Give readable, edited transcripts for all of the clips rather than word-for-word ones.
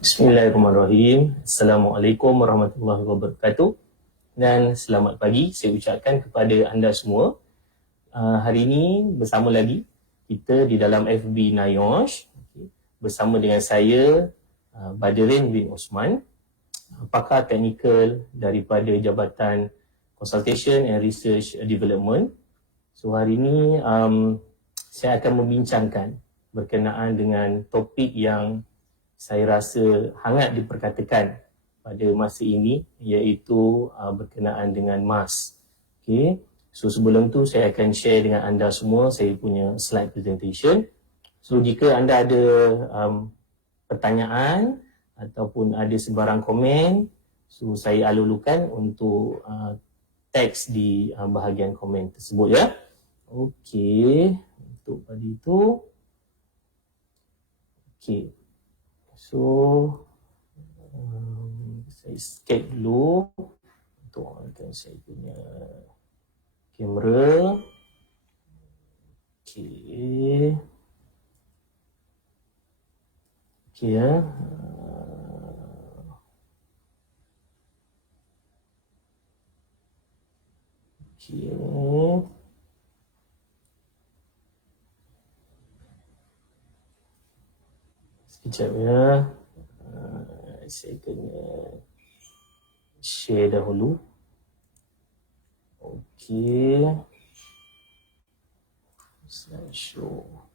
Bismillahirrahmanirrahim. Assalamualaikum warahmatullahi wabarakatuh. Dan selamat pagi saya ucapkan kepada anda semua. Hari ini bersama lagi kita di dalam FB NIOSH, bersama dengan saya Badrin bin Osman, pakar teknikal daripada Jabatan Consultation and Research Development. So hari ini saya akan membincangkan berkenaan dengan topik yang saya rasa hangat diperkatakan pada masa ini, iaitu berkenaan dengan MAS. Okay. So sebelum tu saya akan share dengan anda semua saya punya slide presentation. So jika anda ada pertanyaan ataupun ada sebarang komen, so saya alulukan untuk teks di bahagian komen tersebut ya. Okey, untuk pada itu. Okey. So saya skip dulu untuk onkan saya punya kamera. Okey. Okey ya. Okey. Sekejap ya. Saya kena share dahulu. Okey. Slideshow.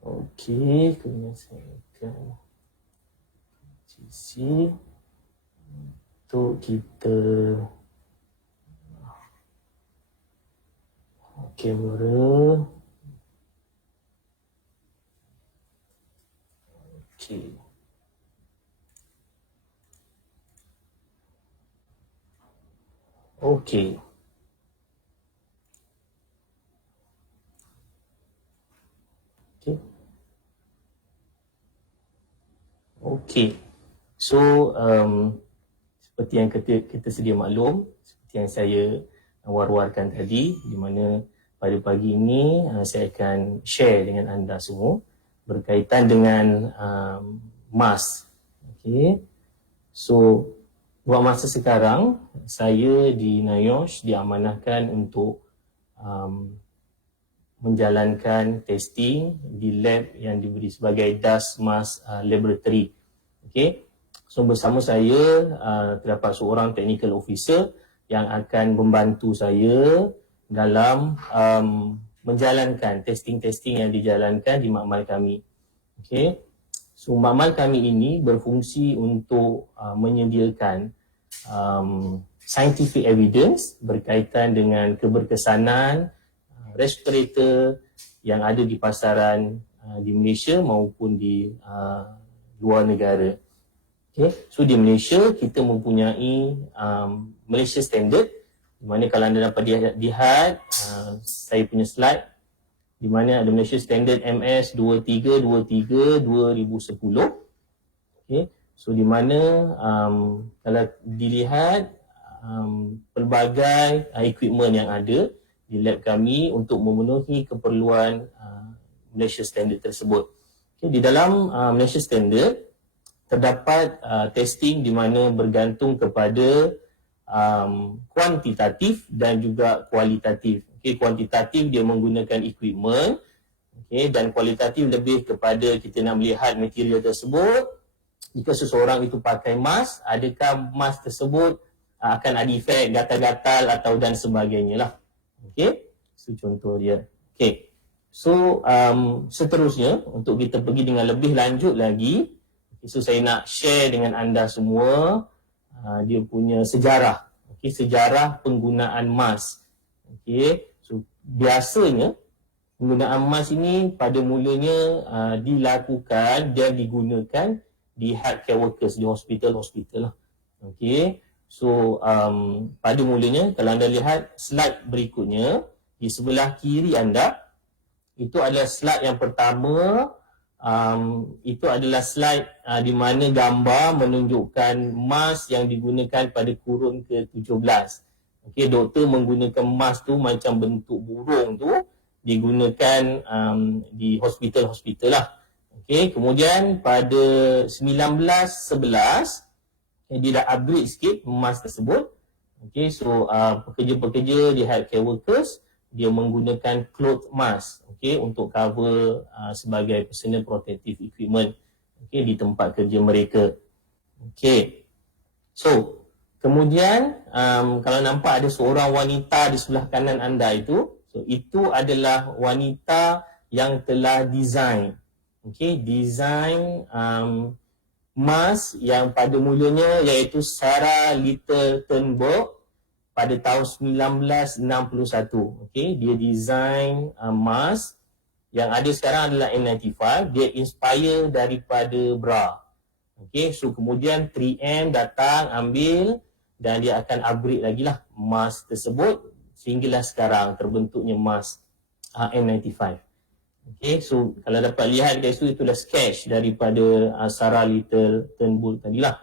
Okey, kemudian saya akan isi untuk kita kamera. Okey. Okey. Okey. Okey. So seperti yang kita sedia maklum, seperti yang saya war-warkan tadi, di mana pada pagi ini saya akan share dengan anda semua berkaitan dengan MAS. Okey. So buat masa sekarang, saya di NIOSH diamanahkan untuk menjalankan testing di lab yang diberi sebagai DAS MAS Laboratory. Okay. So bersama saya terdapat seorang technical officer yang akan membantu saya dalam menjalankan testing-testing yang dijalankan di makmal kami. Okay. So makmal kami ini berfungsi untuk menyediakan scientific evidence berkaitan dengan keberkesanan respirator yang ada di pasaran di Malaysia maupun di luar negara. Okay. So di Malaysia kita mempunyai Malaysia Standard, di mana kalau anda dapat lihat saya punya slide, di mana ada Malaysia Standard MS 2323 2010. Okay. So di mana kalau dilihat pelbagai equipment yang ada di lab kami untuk memenuhi keperluan Malaysia Standard tersebut. Okay. Di dalam Malaysia Standard terdapat testing di mana bergantung kepada kuantitatif dan juga kualitatif. Okay, kuantitatif dia menggunakan equipment, okay, dan kualitatif lebih kepada kita nak melihat material tersebut. Jika seseorang itu pakai mask, adakah mask tersebut akan ada efek gatal-gatal atau dan sebagainya lah. Okay, so contoh dia. Okay, so seterusnya untuk kita pergi dengan lebih lanjut lagi, okay, so saya nak share dengan anda semua dia punya sejarah. Okay, sejarah penggunaan mask. Okay. So, biasanya penggunaan mask ini pada mulanya dilakukan dan digunakan di healthcare workers, di hospital-hospital lah. Okay. So, pada mulanya, kalau anda lihat slide berikutnya, di sebelah kiri anda, itu adalah slide yang pertama. Itu adalah slide di mana gambar menunjukkan mask yang digunakan pada kurun ke-17. Okay, doktor menggunakan mask tu macam bentuk burung tu digunakan di hospital-hospital lah. Okey, kemudian pada 1911 dia dah upgrade sikit mask tersebut. Okey, so pekerja-pekerja di healthcare workers dia menggunakan cloth mask, okey, untuk cover sebagai personal protective equipment, okey, di tempat kerja mereka. Okey. So, kemudian kalau nampak ada seorang wanita di sebelah kanan anda itu, so itu adalah wanita yang telah design, okey, design mask yang pada mulanya iaitu Sarah Littleton-Burke pada tahun 1961. Okey, dia design mask yang ada sekarang adalah N95. Dia inspire daripada bra. Okey, so kemudian 3M datang ambil dan dia akan upgrade lagi lah mask tersebut sehinggalah sekarang terbentuknya mask N95. Okay, so kalau dapat lihat guys tu, itulah sketch daripada Sarah Littleton-Burke tadi lah.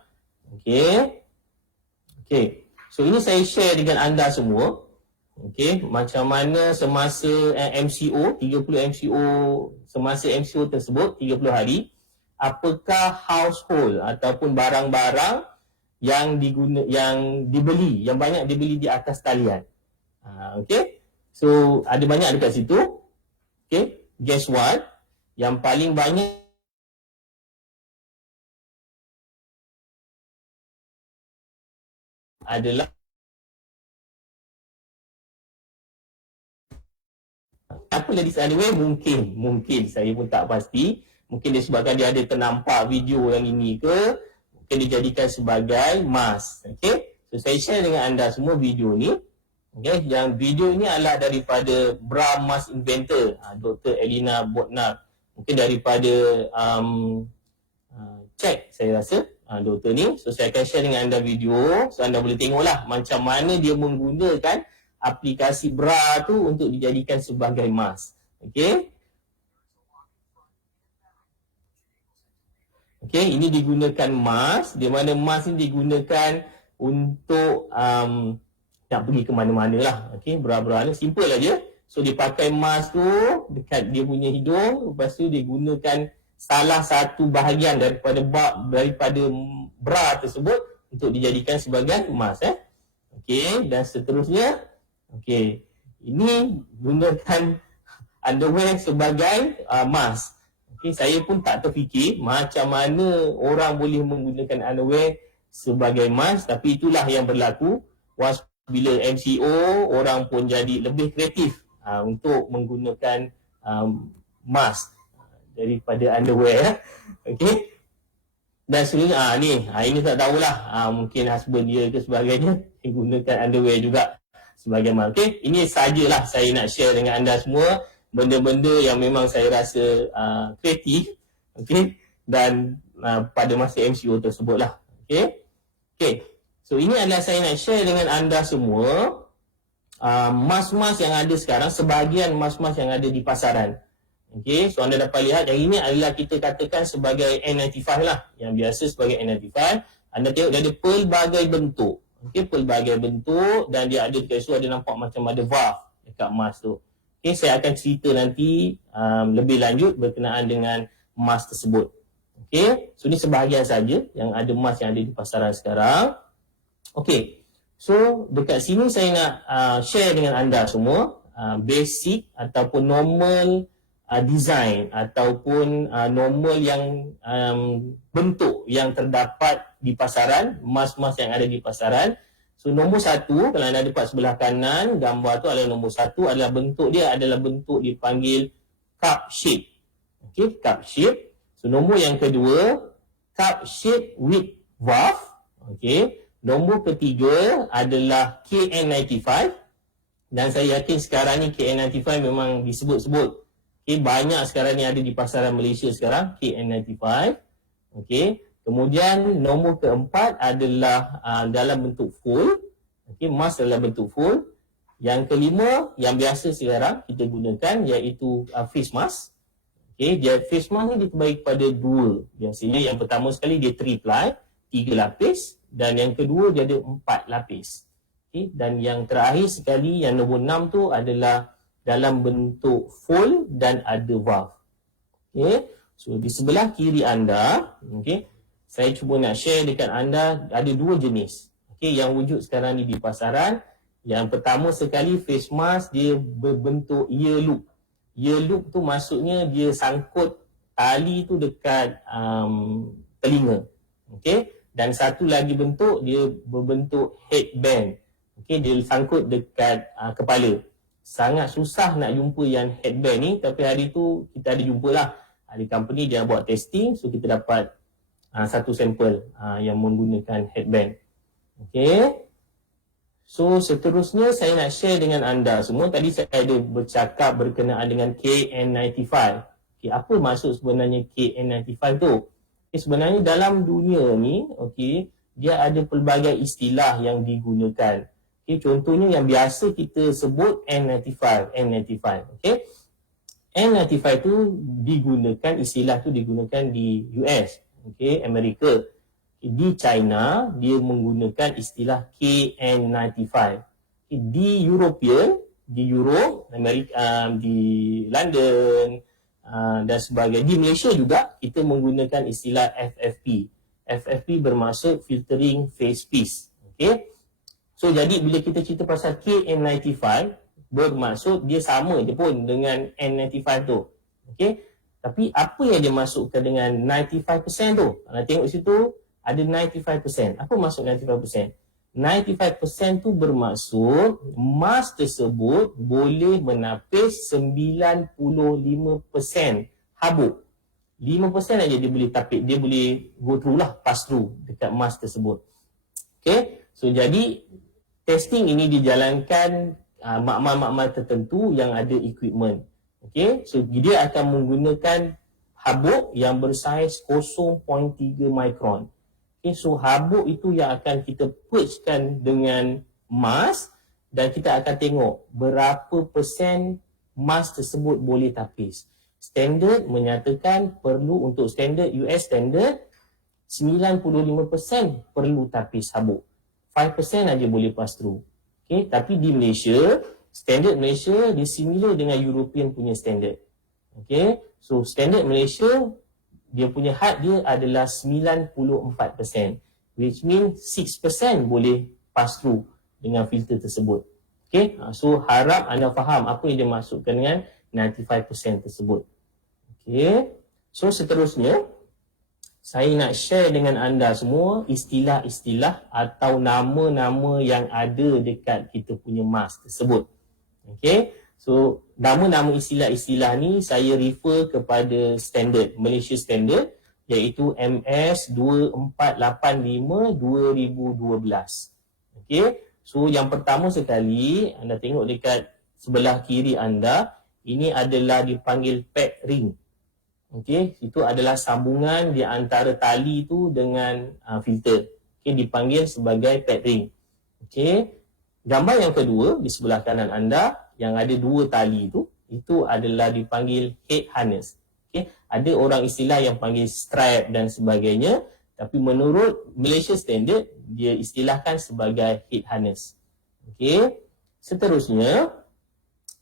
Okay. Okay, so ini saya share dengan anda semua. Okay, macam mana semasa MCO, 30 MCO, semasa MCO tersebut, 30 hari, apakah household ataupun barang-barang yang dibeli, yang banyak dibeli di atas talian. Okay, so ada banyak dekat situ. Okay, guess what? Yang paling banyak adalah apa ladies anyway, mungkin saya pun tak pasti. Mungkin disebabkan dia ada ternampak video yang ini ke, mungkin dijadikan sebagai mask. Okay, so saya share dengan anda semua video ni. Okay, yang video ini adalah daripada bra mask inventor, Dr. Elina Bodnar. Mungkin daripada Czech saya rasa doktor ni. So saya akan share dengan anda video, so anda boleh tengoklah macam mana dia menggunakan aplikasi bra tu untuk dijadikan sebagai mask. Okey. Okey, ini digunakan mask, di mana mask ni digunakan untuk nak pergi ke mana-mana lah. Okey, bra-bra ni simple aja. So dia pakai mask tu dekat dia punya hidung, lepas tu dia gunakan salah satu bahagian daripada bra tersebut untuk dijadikan sebagai mask. Okey, dan seterusnya, okey, ini gunakan underwear sebagai mask. Okey, saya pun tak terfikir macam mana orang boleh menggunakan underwear sebagai mask, tapi itulah yang berlaku. Bila MCO, orang pun jadi lebih kreatif untuk menggunakan mask daripada underwear. Okey. Dan sebenarnya ini tak tahulah, mungkin husband dia ke sebagainya gunakan underwear juga sebagai mask. Okey, ini sajalah saya nak share dengan anda semua benda-benda yang memang saya rasa kreatif, okey, dan pada masa MCO tersebutlah. Okey. Okey. So ini adalah saya nak share dengan anda semua mask-mask yang ada sekarang, sebahagian mask-mask yang ada di pasaran. Okey, so anda dapat lihat yang ini adalah kita katakan sebagai N95 lah, yang biasa sebagai N95. Anda tengok dia ada pelbagai bentuk. Okey, pelbagai bentuk, dan dia ada dekat situ ada nampak macam ada valve dekat mask tu. Okey, saya akan cerita nanti lebih lanjut berkenaan dengan mask tersebut. Okey, so ini sebahagian saja yang ada mask yang ada di pasaran sekarang. Okey, so dekat sini saya nak share dengan anda semua basic ataupun normal design ataupun normal yang bentuk yang terdapat di pasaran, mask-mask yang ada di pasaran. So nombor satu, kalau anda dapat sebelah kanan, gambar tu adalah nombor satu, adalah bentuk dia adalah bentuk dipanggil cup shape. Okey, cup shape. So nombor yang kedua, cup shape with valve. Okey. Nombor ketiga adalah KN95, dan saya yakin sekarang ni KN95 memang disebut-sebut. Okay, banyak sekarang ni ada di pasaran Malaysia sekarang, KN95. Okay. Kemudian nombor keempat adalah dalam bentuk full. Okay, mask dalam bentuk full. Yang kelima, yang biasa sekarang kita gunakan, iaitu face mask. Okay, dia face mask ni diterbagi kepada dua. Biasanya yang pertama sekali dia 3-ply, 3 lapis. Dan yang kedua dia ada 4 lapis. Okay. Dan yang terakhir sekali, yang nombor 6 tu adalah dalam bentuk full dan ada valve. Okay. So di sebelah kiri anda, okey, saya cuba nak share dekat anda ada dua jenis. Okey, yang wujud sekarang ni di pasaran. Yang pertama sekali face mask dia berbentuk ear loop. Ear loop tu maksudnya dia sangkut tali tu dekat telinga. Okey, dan satu lagi bentuk dia berbentuk headband. Okey, dia sangkut dekat kepala. Sangat susah nak jumpa yang headband ni, tapi hari tu kita ada jumpalah. Ada company dia buat testing, so kita dapat satu sampel yang menggunakan headband. Okey. So seterusnya saya nak share dengan anda semua. Tadi saya ada bercakap berkenaan dengan KN95. Okay, apa maksud sebenarnya KN95 tu? Okay, sebenarnya dalam dunia ni, okay, dia ada pelbagai istilah yang digunakan. Okay, contohnya yang biasa kita sebut N95. Okay. N95 tu digunakan, istilah tu digunakan di US, okay, Amerika. Di China, dia menggunakan istilah KN95. Di European, di Europe, Amerika, di London dan sebagainya. Di Malaysia juga, kita menggunakan istilah FFP. FFP bermaksud Filtering Face Piece. Okay? So, jadi bila kita cerita pasal KN95, bermaksud dia sama je pun dengan N95 tu. Okay? Tapi apa yang dia masukkan dengan 95% tu? Kalau tengok situ, ada 95%. Apa maksud 95%? 95% tu bermaksud mask tersebut boleh menapis 95% habuk. 5% aja dia boleh tapis, dia boleh go through lah, pass through dekat mask tersebut. Okay? So jadi testing ini dijalankan makmal-makmal tertentu yang ada equipment. Okay? So dia akan menggunakan habuk yang bersaiz 0.3 mikron. Okay, so habuk itu yang akan kita purgekan dengan mask dan kita akan tengok berapa persen mask tersebut boleh tapis. Standard menyatakan perlu untuk standard US standard 95% perlu tapis habuk. 5% aja boleh pass through. Okay, tapi di Malaysia, standard Malaysia dia similar dengan European punya standard. Okay, so standard Malaysia dia punya had dia adalah 94%, which means 6% boleh pass through dengan filter tersebut. Okay, so harap anda faham apa yang dia maksudkan dengan 95% tersebut. Okay, so seterusnya saya nak share dengan anda semua istilah-istilah atau nama-nama yang ada dekat kita punya mask tersebut. Okay, so nama-nama istilah-istilah ni saya refer kepada standard, Malaysia Standard, iaitu MS 2485-2012. Okay, so yang pertama sekali, anda tengok dekat sebelah kiri anda, ini adalah dipanggil pad ring. Okay, itu adalah sambungan di antara tali tu dengan filter. Okay, dipanggil sebagai pad ring. Okay, gambar yang kedua di sebelah kanan anda, yang ada dua tali tu, itu adalah dipanggil head harness. Okay, ada orang istilah yang panggil strap dan sebagainya, tapi menurut Malaysia Standard, dia istilahkan sebagai head harness. Okay, seterusnya,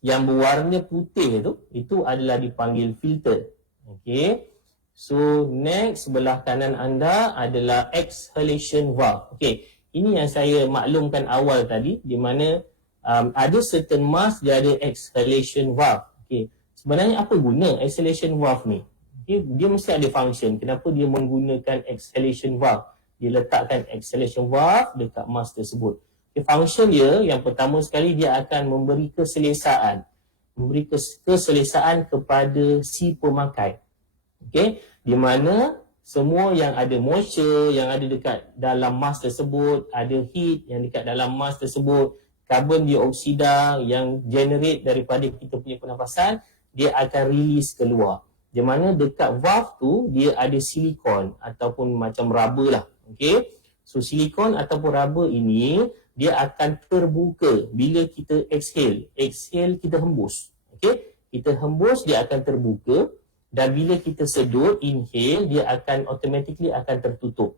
yang berwarna putih tu, itu adalah dipanggil filter. Okay, so next sebelah kanan anda adalah exhalation valve. Okay, ini yang saya maklumkan awal tadi, di mana ada certain mask dia ada exhalation valve. Okay, sebenarnya apa guna exhalation valve ni? Okay, dia mesti ada function. Kenapa dia menggunakan exhalation valve? Dia letakkan exhalation valve dekat mask tersebut. Okay, function dia yang pertama sekali dia akan memberi keselesaan. Memberi keselesaan kepada si pemakai. Okay, di mana semua yang ada moisture yang ada dekat dalam mask tersebut, ada heat yang dekat dalam mask tersebut, karbon dioksida yang generate daripada kita punya pernafasan, dia akan release keluar. Di mana dekat valve tu, dia ada silikon ataupun macam rubber lah. Okay, so silikon ataupun rubber ini, dia akan terbuka bila kita exhale. Exhale, kita hembus. Okay, kita hembus, dia akan terbuka. Dan bila kita sedut, inhale, dia akan automatically akan tertutup.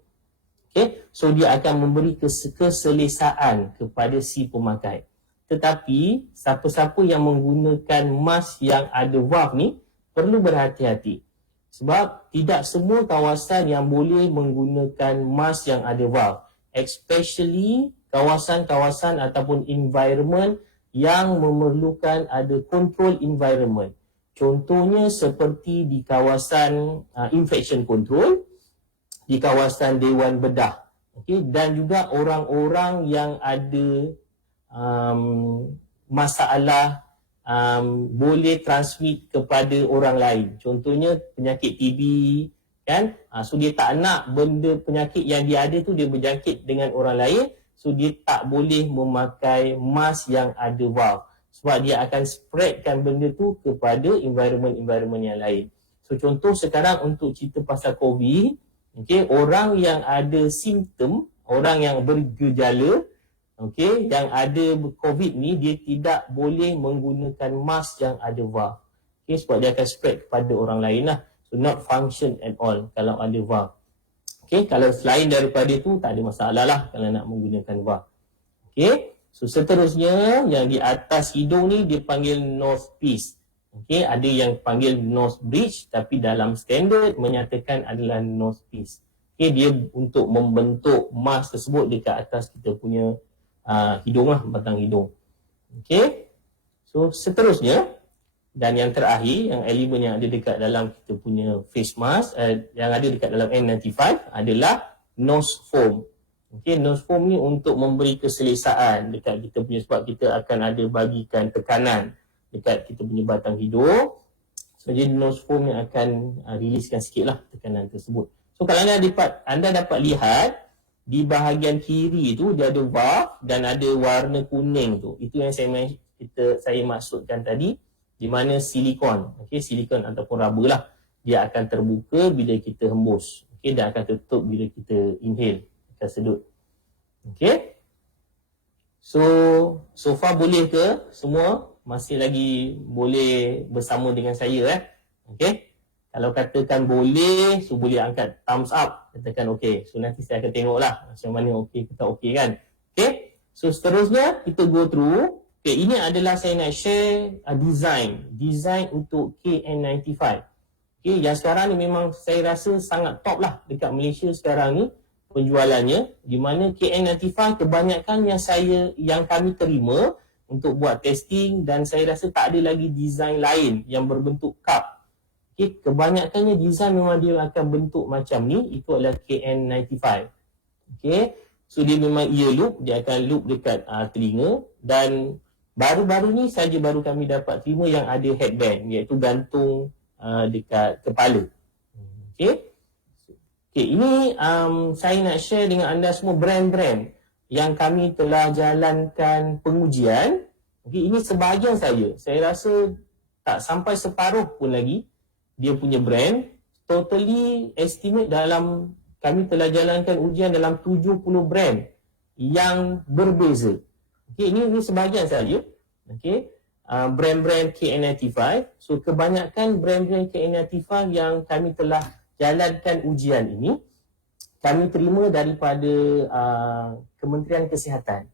Okay, so dia akan memberi keselesaan kepada si pemakai. Tetapi, siapa-siapa yang menggunakan mask yang ada valve ni, perlu berhati-hati. Sebab tidak semua kawasan yang boleh menggunakan mask yang ada valve. Especially kawasan-kawasan ataupun environment yang memerlukan ada control environment. Contohnya seperti di kawasan infection control, di kawasan Dewan Bedah. Okay? Dan juga orang-orang yang ada masalah boleh transmit kepada orang lain. Contohnya penyakit TB, kan? So dia tak nak benda penyakit yang dia ada tu dia berjangkit dengan orang lain, so dia tak boleh memakai mask yang ada valve. Sebab dia akan spreadkan benda tu kepada environment-environment yang lain. So contoh sekarang untuk cerita pasal COVID, okay, orang yang ada simptom, orang yang bergejala, okay, yang ada COVID ni, dia tidak boleh menggunakan mask yang ada valve. Okay, sebab dia akan spread kepada orang lain lah. So not function at all kalau ada valve. Okay, kalau selain daripada tu tak ada masalah lah kalau nak menggunakan valve. Okay, so seterusnya yang di atas hidung ni dia panggil nose piece. Okay, ada yang panggil nose bridge tapi dalam standard menyatakan adalah nose piece. Okay, dia untuk membentuk mask tersebut dekat atas kita punya hidung lah, batang hidung. Okay, so seterusnya dan yang terakhir, yang elemen yang ada dekat dalam kita punya face mask, yang ada dekat dalam N95 adalah nose foam. Okay, nose foam ni untuk memberi keselesaan dekat kita punya, sebab kita akan ada bagikan tekanan dekat kita punya batang hidung. So jadi nose foam yang akan riliskan sikit lah tekanan tersebut. So kalau anda dapat lihat di bahagian kiri tu dia ada valve dan ada warna kuning tu. Itu yang saya maksudkan tadi, di mana silikon, okey, silikon ataupun rubber lah, dia akan terbuka bila kita hembus, okey, dan akan tutup bila kita inhale, akan sedut. Okey. So far boleh ke semua? Masih lagi boleh bersama dengan saya okey? Kalau katakan boleh, so boleh angkat thumbs up, katakan okey. So nanti saya akan tengoklah macam mana okey ke tak okey kan. Okey. So seterusnya kita go through. Okay, ini adalah saya nak share design untuk KN95. Okay, yang sekarang ni memang saya rasa sangat top lah dekat Malaysia sekarang ni penjualannya, di mana KN95 kebanyakan yang kami terima untuk buat testing, dan saya rasa tak ada lagi design lain yang berbentuk cup. Okay, kebanyakannya design memang dia akan bentuk macam ni, itu adalah KN95. Okay, so dia memang ear loop, dia akan loop dekat telinga, dan baru-baru ni saja baru kami dapat terima yang ada headband, iaitu gantung dekat kepala. Okey. Okey, ini saya nak share dengan anda semua brand-brand yang kami telah jalankan pengujian. Okey, ini sebahagian saja. Saya rasa tak sampai separuh pun lagi dia punya brand. Totally estimate dalam kami telah jalankan ujian dalam 70 brand yang berbeza. Okay, ini sebahagian saja. Okay, brand-brand KN95. So kebanyakan brand-brand KN95 yang kami telah jalankan ujian ini, kami terima daripada Kementerian Kesihatan.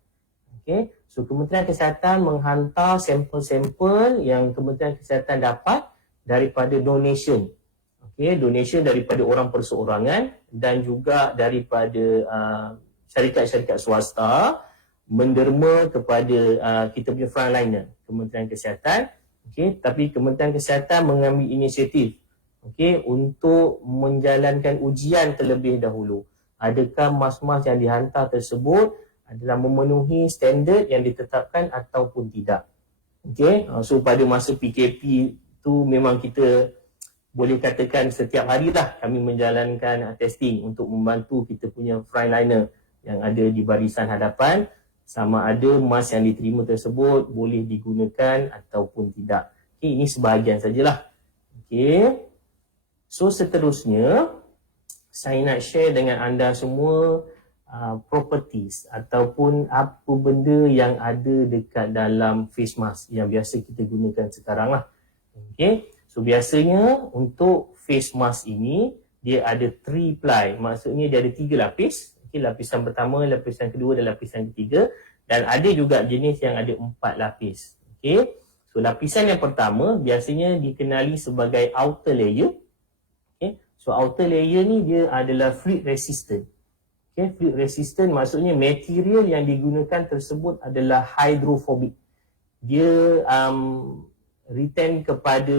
Okay, so Kementerian Kesihatan menghantar sampel-sampel yang Kementerian Kesihatan dapat daripada donation. Okay, donation daripada orang perseorangan dan juga daripada syarikat-syarikat swasta menderma kepada kita punya frontliner, Kementerian Kesihatan. Okay, tapi Kementerian Kesihatan mengambil inisiatif, okay, untuk menjalankan ujian terlebih dahulu. Adakah mas-mas yang dihantar tersebut adalah memenuhi standard yang ditetapkan ataupun tidak. Okay, so pada masa PKP tu memang kita boleh katakan setiap hari lah kami menjalankan testing untuk membantu kita punya frontliner yang ada di barisan hadapan, sama ada mask yang diterima tersebut boleh digunakan ataupun tidak. Okay, ini sebahagian sajalah. Okay. So seterusnya, saya nak share dengan anda semua properties ataupun apa benda yang ada dekat dalam face mask yang biasa kita gunakan sekarang lah. Okay. So biasanya untuk face mask ini, dia ada 3 ply. Maksudnya dia ada 3 lapis. Okay, lapisan pertama, lapisan kedua dan lapisan ketiga, dan ada juga jenis yang ada 4 lapis. Okay. So lapisan yang pertama biasanya dikenali sebagai outer layer. So outer layer ni dia adalah fluid resistant. Okay, fluid resistant maksudnya material yang digunakan tersebut adalah hydrophobic. Dia retain kepada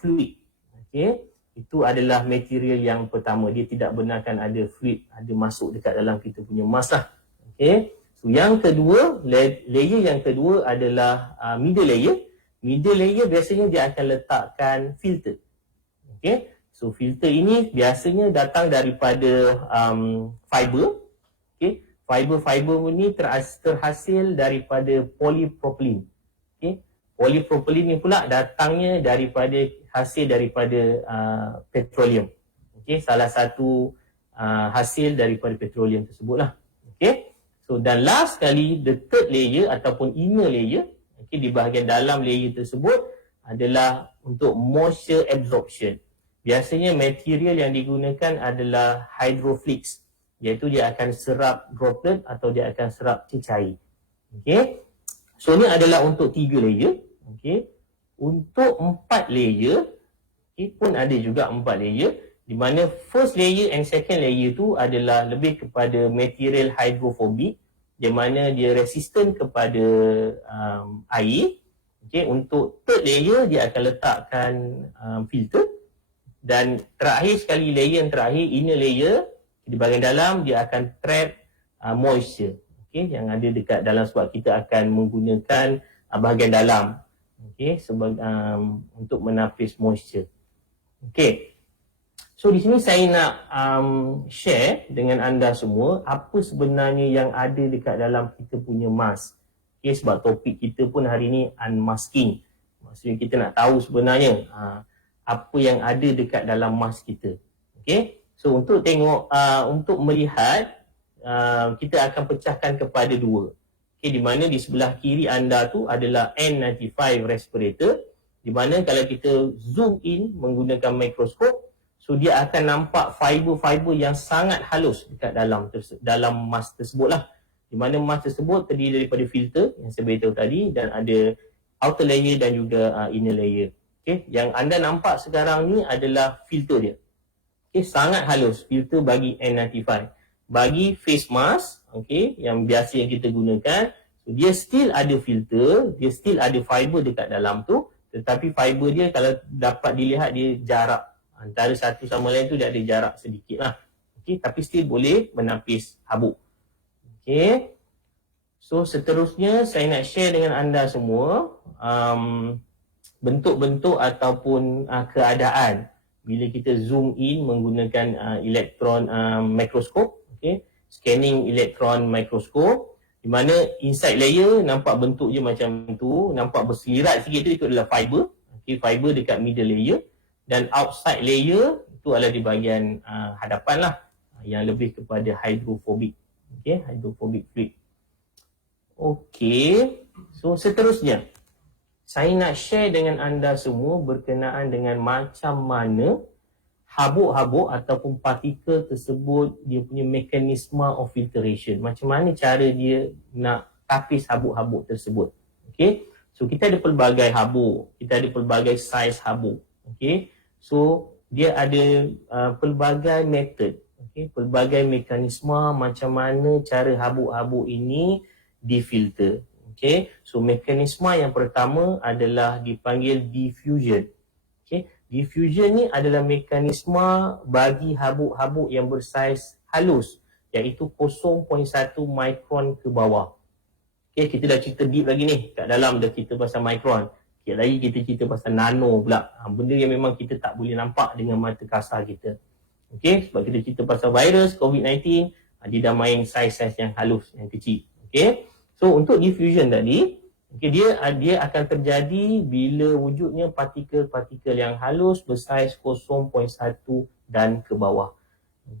fluid. Okay, itu adalah material yang pertama. Dia tidak benarkan ada fluid ada masuk dekat dalam kita punya mask lah. Okay, so yang kedua, layer yang kedua adalah middle layer. Middle layer biasanya dia akan letakkan filter. Okay, so filter ini biasanya datang daripada fiber. Okay, fiber ini terhasil daripada polypropylene. Okay, polypropylene ni pula datangnya hasil daripada petroleum. Okay, salah satu hasil daripada petroleum tersebut lah. Okay, so dan last sekali, the third layer ataupun inner layer, okay, di bahagian dalam layer tersebut adalah untuk moisture absorption. Biasanya material yang digunakan adalah hydroflex, iaitu dia akan serap droplet atau dia akan serap cecair. Okay, so ni adalah untuk 3 layer. Okay, untuk 4 layer, okay, pun ada juga 4 layer, di mana first layer and second layer tu adalah lebih kepada material hydrophobic, di mana dia resistant kepada air. Okay, untuk third layer dia akan letakkan filter. Dan terakhir sekali, layer yang terakhir, inner layer, di bahagian dalam dia akan trap moisture, okay, yang ada dekat dalam, sebab kita akan menggunakan bahagian dalam, okay, untuk menapis moisture. Okay, so di sini saya nak share dengan anda semua apa sebenarnya yang ada dekat dalam kita punya mask. Okay, sebab topik kita pun hari ni unmasking. Maksudnya kita nak tahu sebenarnya apa yang ada dekat dalam mask kita. Okay, so untuk tengok, untuk melihat, kita akan pecahkan kepada 2. Okay, di mana di sebelah kiri anda tu adalah N95 respirator, di mana kalau kita zoom in menggunakan mikroskop, so dia akan nampak fiber-fiber yang sangat halus dekat dalam mask tersebut lah. Di mana mask tersebut terdiri daripada filter yang saya beritahu tadi, dan ada outer layer dan juga inner layer. Okay, yang anda nampak sekarang ni adalah filter dia. Okay, sangat halus filter bagi N95. Bagi face mask, okay, yang biasa yang kita gunakan, so dia still ada filter, dia still ada fiber dekat dalam tu, tetapi fiber dia kalau dapat dilihat dia jarak antara satu sama lain tu, dia ada jarak sedikit lah. Okay, tapi still boleh menapis habuk. Okay, so seterusnya saya nak share dengan anda semua bentuk-bentuk ataupun keadaan bila kita zoom in menggunakan elektron mikroskop, okay, scanning elektron mikroskop, di mana inside layer nampak bentuk je macam tu, nampak berselirat sikit tu, itu adalah fiber. Okay, fiber dekat middle layer, dan outside layer itu adalah di bahagian hadapan lah, yang lebih kepada hydrophobic. Okay, hydrophobic fluid. Okay, so seterusnya saya nak share dengan anda semua berkenaan dengan macam mana habuk-habuk ataupun partikel tersebut, dia punya mekanisme of filtration. Macam mana cara dia nak tapis habuk-habuk tersebut. Okay, so kita ada pelbagai habuk, kita ada pelbagai saiz habuk. Okay, so dia ada pelbagai method, okay, pelbagai mekanisme macam mana cara habuk-habuk ini difilter. Okay, so mekanisme yang pertama adalah dipanggil diffusion. Okay, diffusion ni adalah mekanisme bagi habuk-habuk yang bersaiz halus, iaitu 0.1 mikron ke bawah. Okay, kita dah cerita deep lagi ni, kat dalam dah cerita pasal mikron. Sikit lagi kita cerita pasal nano pula. Benda yang memang kita tak boleh nampak dengan mata kasar kita. Okay, sebab kita cerita pasal virus COVID-19, dia dah main saiz-saiz yang halus, yang kecil. Okay, so untuk diffusion tadi, okay, dia akan terjadi bila wujudnya partikel-partikel yang halus bersaiz 0.1 dan ke bawah.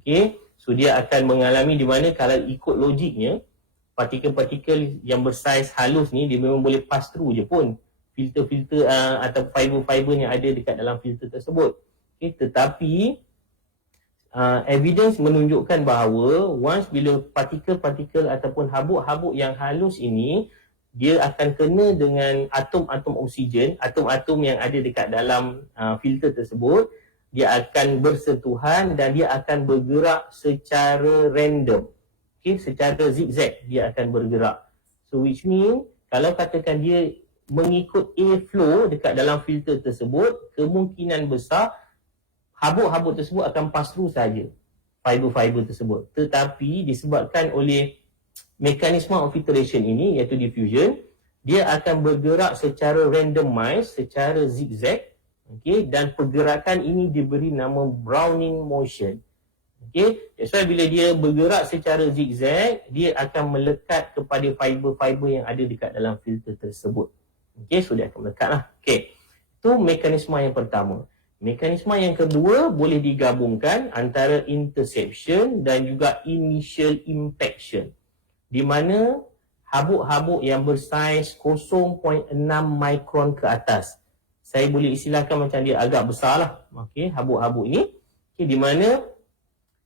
Okay, so dia akan mengalami di mana kalau ikut logiknya, partikel-partikel yang bersaiz halus ni dia memang boleh pass through je pun filter-filter atau fiber-fiber yang ada dekat dalam filter tersebut. Okay, tetapi evidence menunjukkan bahawa once bila partikel-partikel ataupun habuk-habuk yang halus ini, dia akan kena dengan atom-atom oksigen, atom-atom yang ada dekat dalam filter tersebut, dia akan bersentuhan dan dia akan bergerak secara random. Okay, secara zigzag dia akan bergerak. So which mean kalau katakan dia mengikut airflow dekat dalam filter tersebut, kemungkinan besar habuk-habuk tersebut akan pass through saja fiber-fiber tersebut. Tetapi disebabkan oleh mekanisme of filtration ini, iaitu diffusion, dia akan bergerak secara randomized, secara zigzag, okay, dan pergerakan ini diberi nama Browning motion. Okay, that's why bila dia bergerak secara zigzag, dia akan melekat kepada fiber-fiber yang ada dekat dalam filter tersebut. Okay, so dia akan melekat lah. Okay, itu mekanisme yang pertama. Mekanisme yang kedua boleh digabungkan antara interception dan juga initial impaction, di mana habuk-habuk yang bersaiz 0.6 mikron ke atas. Saya boleh istilahkan macam dia agak besar lah. Okay, habuk-habuk ini. Okay, di mana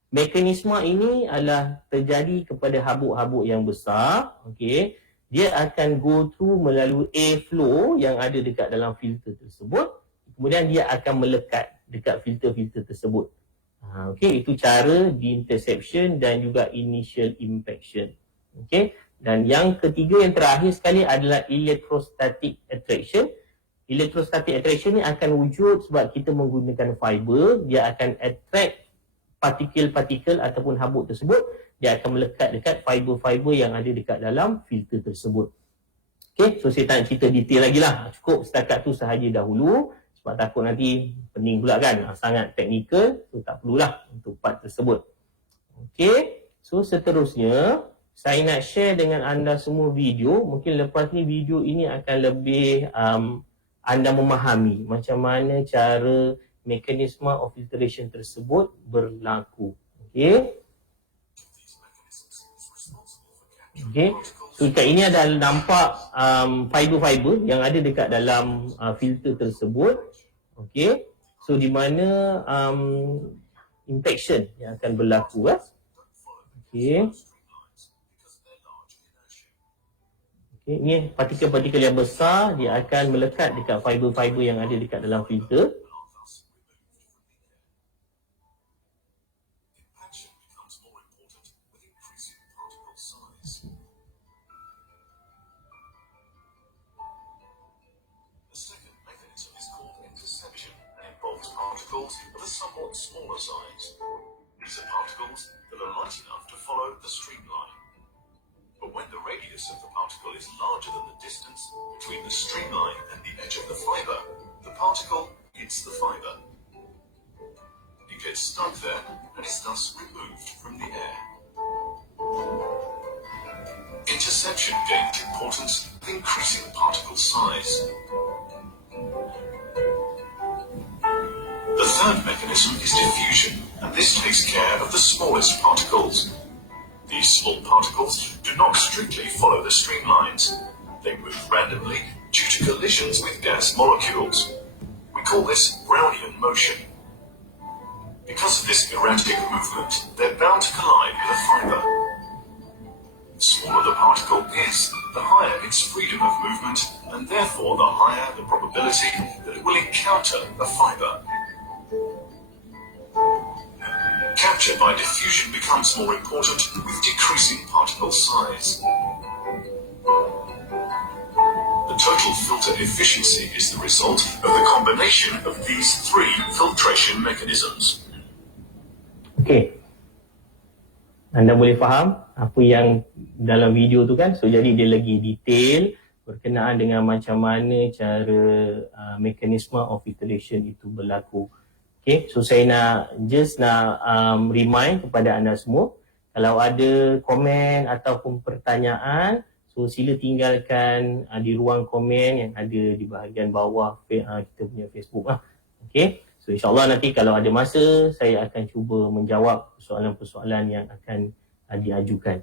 mekanisme ini adalah terjadi kepada habuk-habuk yang besar. Okay, dia akan go through melalui airflow yang ada dekat dalam filter tersebut. Kemudian dia akan melekat dekat filter-filter tersebut. Okay, itu cara di interception dan juga initial impaction. Okay, dan yang ketiga, yang terakhir sekali adalah electrostatic attraction. Electrostatic attraction ni akan wujud sebab kita menggunakan fiber. Dia akan attract partikel-partikel ataupun habuk tersebut. Dia akan melekat dekat fiber-fiber yang ada dekat dalam filter tersebut. Okay, so saya tak nak cerita detail lagi lah. Cukup setakat tu sahaja dahulu. Sebab takut nanti pening pula kan, sangat teknikal, so tak perlulah untuk part tersebut. Okay, so seterusnya saya nak share dengan anda semua video. Mungkin lepas ni video ini akan lebih anda memahami macam mana cara mekanisme of filtration tersebut berlaku. Okay, okay. So dekat ini ada nampak fiber-fiber yang ada dekat dalam filter tersebut. Okay, so di mana impaction yang akan berlaku. Okay. Okay, ini partikel-partikel yang besar, dia akan melekat dekat fiber-fiber yang ada dekat dalam filter. Particles of a somewhat smaller size. These are particles that are light enough to follow the streamline. But when the radius of the particle is larger than the distance between the streamline and the edge of the fiber, the particle hits the fiber. It gets stuck there and is thus removed from the air. Interception gains importance with increasing particle size. The third mechanism is diffusion, and this takes care of the smallest particles. These small particles do not strictly follow the streamlines. They move randomly due to collisions with gas molecules. We call this Brownian motion. Because of this erratic movement, they're bound to collide with a fiber. The smaller the particle is, the higher its freedom of movement, and therefore the higher the probability that it will encounter a fiber. Capture by diffusion becomes more important with decreasing particle size. The total filter efficiency is the result of the combination of these three filtration mechanisms. Okay, anda boleh faham apa yang dalam video tu kan? So jadi dia lagi detail berkenaan dengan macam mana cara mekanisme of filtration itu berlaku. Okay, so saya nak remind kepada anda semua, kalau ada komen ataupun pertanyaan, so sila tinggalkan di ruang komen yang ada di bahagian bawah kita punya Facebook lah. Okay, so insyaAllah nanti kalau ada masa, saya akan cuba menjawab soalan-persoalan yang akan diajukan.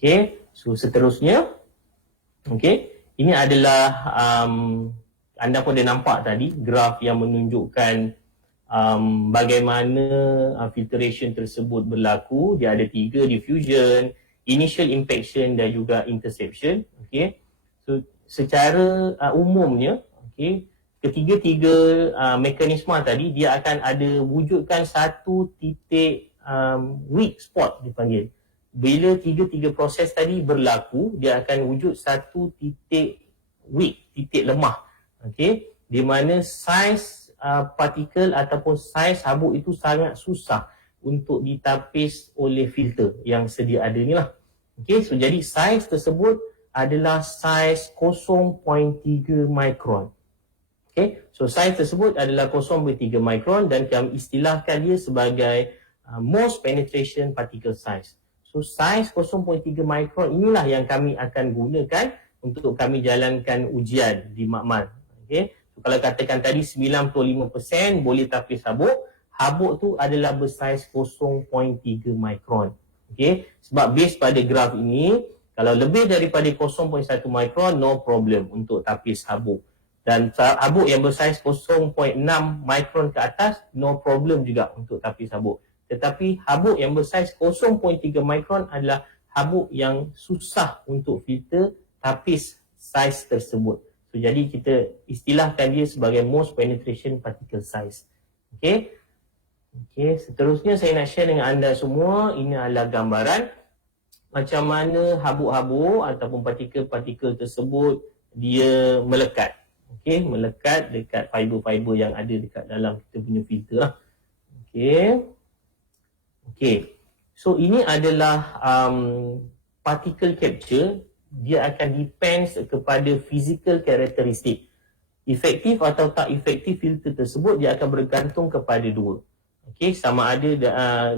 Okay, so seterusnya, okay, ini adalah anda pun dah nampak tadi graf yang menunjukkan bagaimana filtration tersebut berlaku. Dia ada 3, diffusion, initial impaction dan juga interception. Okay, so secara umumnya, okay, ketiga-tiga mekanisme tadi dia akan ada wujudkan satu titik weak spot dipanggil. Bila tiga-tiga proses tadi berlaku, dia akan wujud satu titik weak, titik lemah. Okey, di mana saiz partikel ataupun saiz habuk itu sangat susah untuk ditapis oleh filter yang sedia ada ni lah. Okey, so jadi saiz tersebut adalah saiz 0.3 mikron. Okay, so saiz tersebut adalah 0.3 mikron dan kami istilahkan dia sebagai most penetration particle size. So saiz 0.3 mikron inilah yang kami akan gunakan untuk kami jalankan ujian di makmal. Okay, so kalau katakan tadi 95% boleh tapis habuk, habuk tu adalah bersaiz 0.3 mikron. Okay, sebab base pada graf ini, kalau lebih daripada 0.1 mikron, no problem untuk tapis habuk. Dan habuk yang bersaiz 0.6 mikron ke atas, no problem juga untuk tapis habuk. Tetapi habuk yang bersaiz 0.3 mikron adalah habuk yang susah untuk filter tapis saiz tersebut. So, jadi kita istilahkan dia sebagai most penetration particle size. Okay. Okay, seterusnya saya nak share dengan anda semua, ini adalah gambaran macam mana habuk-habuk ataupun partikel-partikel tersebut dia melekat. Okey, melekat dekat fiber-fiber yang ada dekat dalam kita punya filter lah. Okey. Okey. So ini adalah particle capture, dia akan depends kepada physical characteristic. Efektif atau tak efektif filter tersebut dia akan bergantung kepada dua. Okey, sama ada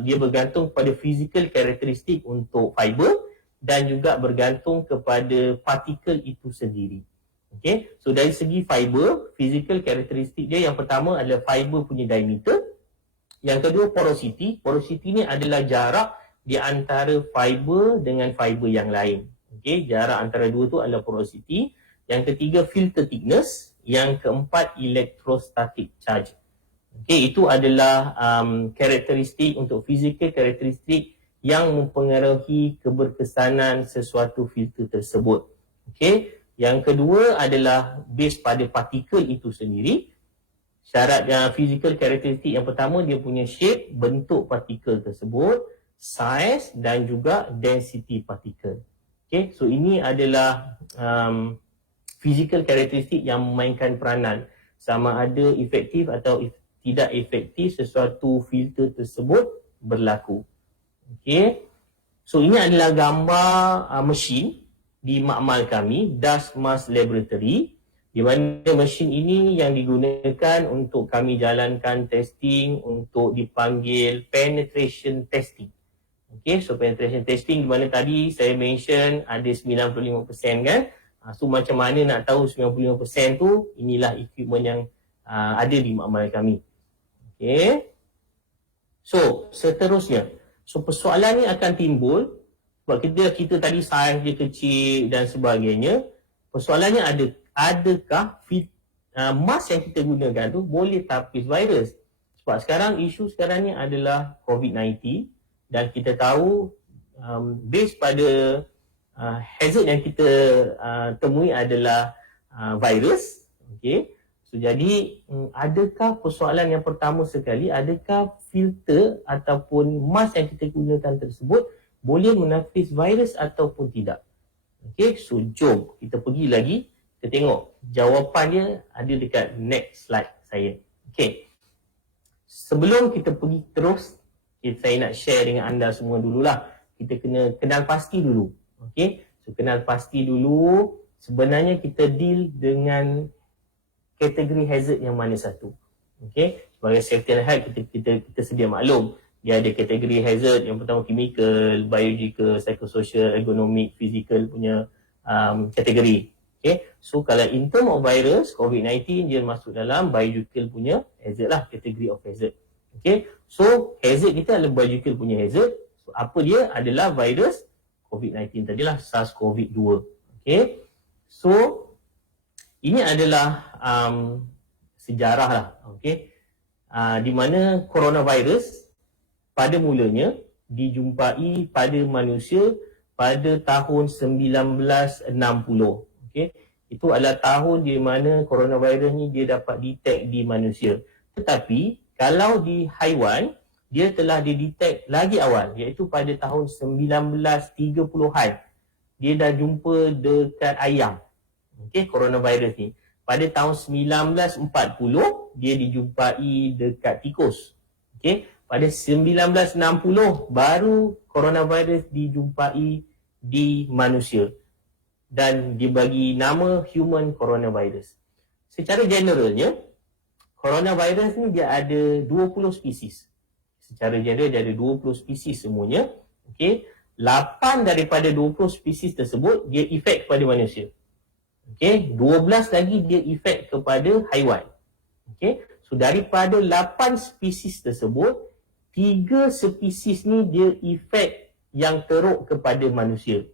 dia bergantung kepada physical characteristic untuk fiber dan juga bergantung kepada partikel itu sendiri. Okay, so dari segi fiber, physical characteristic dia yang pertama adalah fiber punya diameter. Yang kedua porosity. Porosity ni adalah jarak di antara fiber dengan fiber yang lain. Okay, jarak antara dua tu adalah porosity. Yang ketiga filter thickness. Yang keempat electrostatic charge. Okay, itu adalah karakteristik untuk physical karakteristik yang mempengaruhi keberkesanan sesuatu filter tersebut. Okay. Yang kedua adalah base pada partikel itu sendiri. Syarat physical characteristic yang pertama dia punya shape, bentuk partikel tersebut, size dan juga density partikel. Okay, so ini adalah physical characteristic yang memainkan peranan sama ada efektif atau tidak efektif sesuatu filter tersebut berlaku. Okay, so ini adalah gambar mesin di makmal kami, Dust Mask Laboratory, di mana mesin ini yang digunakan untuk kami jalankan testing untuk dipanggil penetration testing. Okay, so penetration testing di mana tadi saya mention ada 95% kan. So macam mana nak tahu 95% tu, inilah equipment yang ada di makmal kami. Okay, so seterusnya, so persoalan ni akan timbul sebab kita tadi saiz dia kecil dan sebagainya. Persoalannya adakah mask yang kita gunakan tu boleh tapis virus? Sebab sekarang isu sekarang ni adalah COVID-19 dan kita tahu base pada hazard yang kita temui adalah virus. Okay. So jadi adakah persoalan yang pertama sekali, adakah filter ataupun mask yang kita gunakan tersebut boleh menapis virus ataupun tidak? Okey, so jom kita pergi lagi, kita tengok jawapannya ada dekat next slide saya. Okey. Sebelum kita pergi terus, saya nak share dengan anda semua dululah. Kita kena kenal pasti dulu. Okey. So kenal pasti dulu sebenarnya kita deal dengan kategori hazard yang mana satu. Okey. Sebagai safety and health kita sedia maklum. Dia ada kategori hazard, yang pertama chemical, biological, psychosocial, ergonomic, physical punya kategori. Okay. So kalau in term of virus, COVID-19 dia masuk dalam biological punya hazard lah, kategori of hazard. Okay. So hazard kita adalah biological punya hazard. So apa dia? Adalah virus COVID-19 tadilah, SARS-CoV-2. Okay. So ini adalah sejarah lah. Okay. Di mana coronavirus pada mulanya dijumpai pada manusia pada tahun 1960. Okay. itu adalah tahun di mana coronavirus ni dia dapat detect di manusia. Tetapi kalau di haiwan, dia telah didetect lagi awal, iaitu pada tahun 1930-an. Dia dah jumpa dekat ayam. Okey, coronavirus ni. Pada tahun 1940, dia dijumpai dekat tikus. Okey, pada 1960 baru coronavirus dijumpai di manusia dan dibagi nama human coronavirus. Secara generalnya, coronavirus ni dia ada 20 spesies. Secara general dia ada 20 spesies semuanya. Okey, 8 daripada 20 spesies tersebut dia efek kepada manusia. Okey, 12 lagi dia efek kepada haiwan. Okey, so daripada 8 spesies tersebut, 3 spesies ni dia efek yang teruk kepada manusia.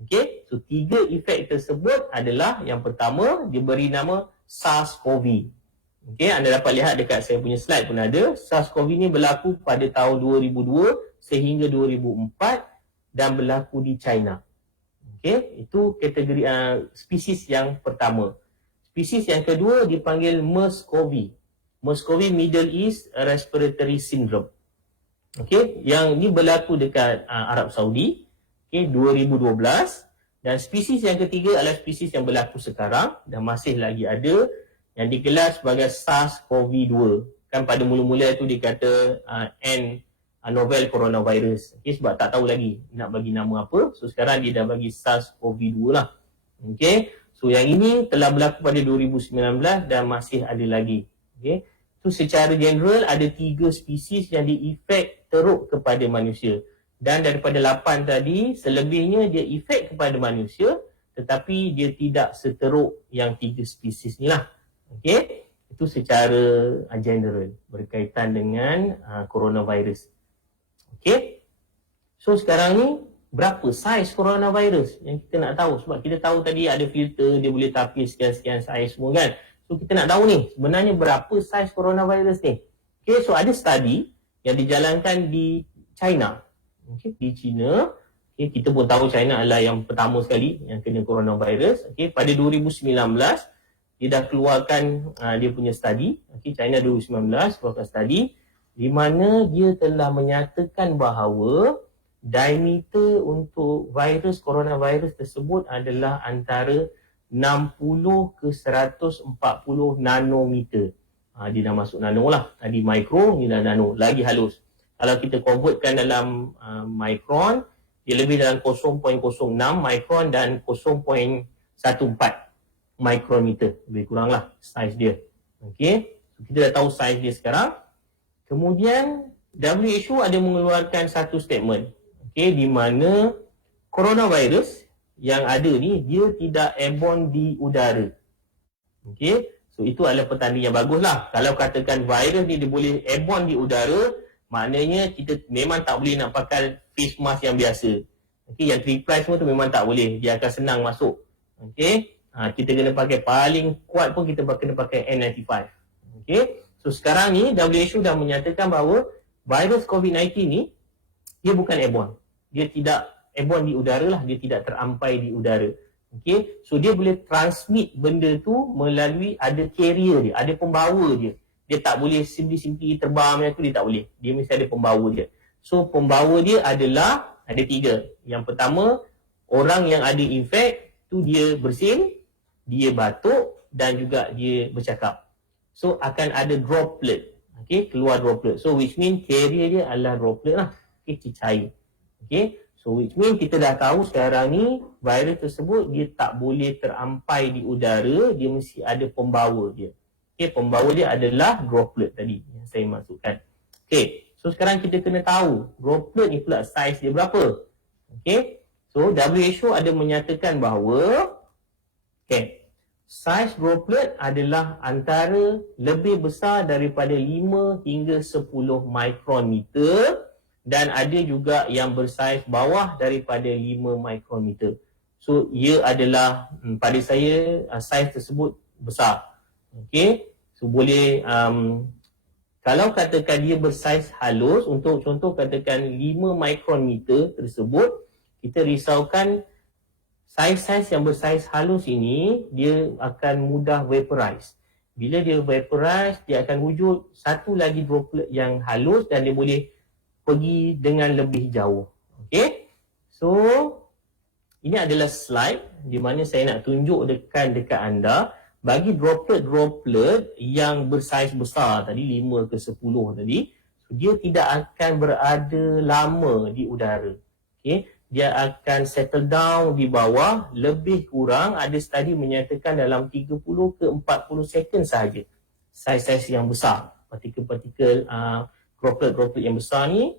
Okey, so 3 efek tersebut adalah, yang pertama diberi nama SARS-CoV. Okey, anda dapat lihat dekat saya punya slide pun ada. SARS-CoV ni berlaku pada tahun 2002 sehingga 2004 dan berlaku di China. Okey, itu kategori spesies yang pertama. Spesies yang kedua dipanggil MERS-CoV. MERS-CoV, Middle East Respiratory Syndrome. Okey, yang ni berlaku dekat Arab Saudi, okey, 2012. Dan spesies yang ketiga adalah spesies yang berlaku sekarang dan masih lagi ada, yang digelar sebagai SARS-CoV-2. Kan pada mula-mula itu dikata novel coronavirus. Okey, sebab tak tahu lagi nak bagi nama apa. So sekarang dia dah bagi SARS-CoV-2 lah. Okey, so yang ini telah berlaku pada 2019 dan masih ada lagi. Okey, so secara general ada 3 spesies yang diefek teruk kepada manusia. Dan daripada 8 tadi, selebihnya dia efek kepada manusia, tetapi dia tidak seteruk yang 3 spesies ni lah. Okey, itu secara general berkaitan dengan coronavirus. Okey, so sekarang ni berapa saiz coronavirus yang kita nak tahu? Sebab kita tahu tadi ada filter, dia boleh tapis sekian-sekian saiz semua kan. So kita nak tahu ni sebenarnya berapa saiz coronavirus ni. Okey, so ada study yang dijalankan di China. Okey, di China. Okey, kita pun tahu China adalah yang pertama sekali yang kena coronavirus. Okey, pada 2019 dia dah keluarkan dia punya study. Okey, China 2019 keluarkan study di mana dia telah menyatakan bahawa diameter untuk virus coronavirus tersebut adalah antara 60 ke 140 nanometer. Dia dah masuk nano lah. Tadi mikro, ni dah nano. Lagi halus. Kalau kita convertkan dalam micron, dia lebih dalam 0.06 micron dan 0.14 micrometer. Lebih kurang lah saiz dia. Okey, so, kita dah tahu saiz dia sekarang. Kemudian WHO ada mengeluarkan satu statement. Okey, di mana coronavirus yang ada ni dia tidak airborne di udara. Okey, so itu adalah petanda yang bagus lah. Kalau katakan virus ni dia boleh airborne di udara, maknanya kita memang tak boleh nak pakai face mask yang biasa. Okey, yang triple semua tu memang tak boleh. Dia akan senang masuk. Okey, kita kena pakai paling kuat pun kita kena pakai N95. Okey, so sekarang ni WHO dah menyatakan bahawa virus COVID-19 ni dia bukan airborne. Dia tidak airborne di udara lah, dia tidak terampai di udara. Okey, so dia boleh transmit benda tu melalui ada carrier dia, ada pembawa dia. Dia tak boleh simply terbang macam tu, dia tak boleh. Dia mesti ada pembawa dia. So pembawa dia adalah ada 3. Yang pertama, orang yang ada infek tu dia bersin, dia batuk dan juga dia bercakap. So akan ada droplet. Okey, keluar droplet. So which mean carrier dia adalah droplet lah. Okey, cair. Okey, so which mean kita dah tahu sekarang ni virus tersebut dia tak boleh terampai di udara, dia mesti ada pembawa dia. Okey, pembawa dia adalah droplet tadi yang saya maksudkan. Okey, so sekarang kita kena tahu droplet ni pula saiz dia berapa. Okey, so WHO ada menyatakan bahawa saiz droplet adalah antara lebih besar daripada 5 hingga 10 mikrometer dan ada juga yang bersaiz bawah daripada 5 mikrometer. So ia adalah pada saya saiz tersebut besar. Okey, so boleh kalau katakan dia bersaiz halus, untuk contoh katakan 5 mikrometer tersebut, kita risaukan Saiz-saiz yang bersaiz halus ini, dia akan mudah vaporize. Bila dia vaporize, dia akan wujud satu lagi droplet yang halus dan dia boleh pergi dengan lebih jauh. Okay? So, ini adalah slide di mana saya nak tunjuk dekat anda bagi droplet-droplet yang bersaiz besar tadi, 5 ke 10 tadi, so dia tidak akan berada lama di udara. Okay? Dia akan settle down di bawah, lebih kurang ada study menyatakan dalam 30 ke 40 second sahaja. Saiz-saiz yang besar, partikel-partikel droplet-droplet yang besar ni,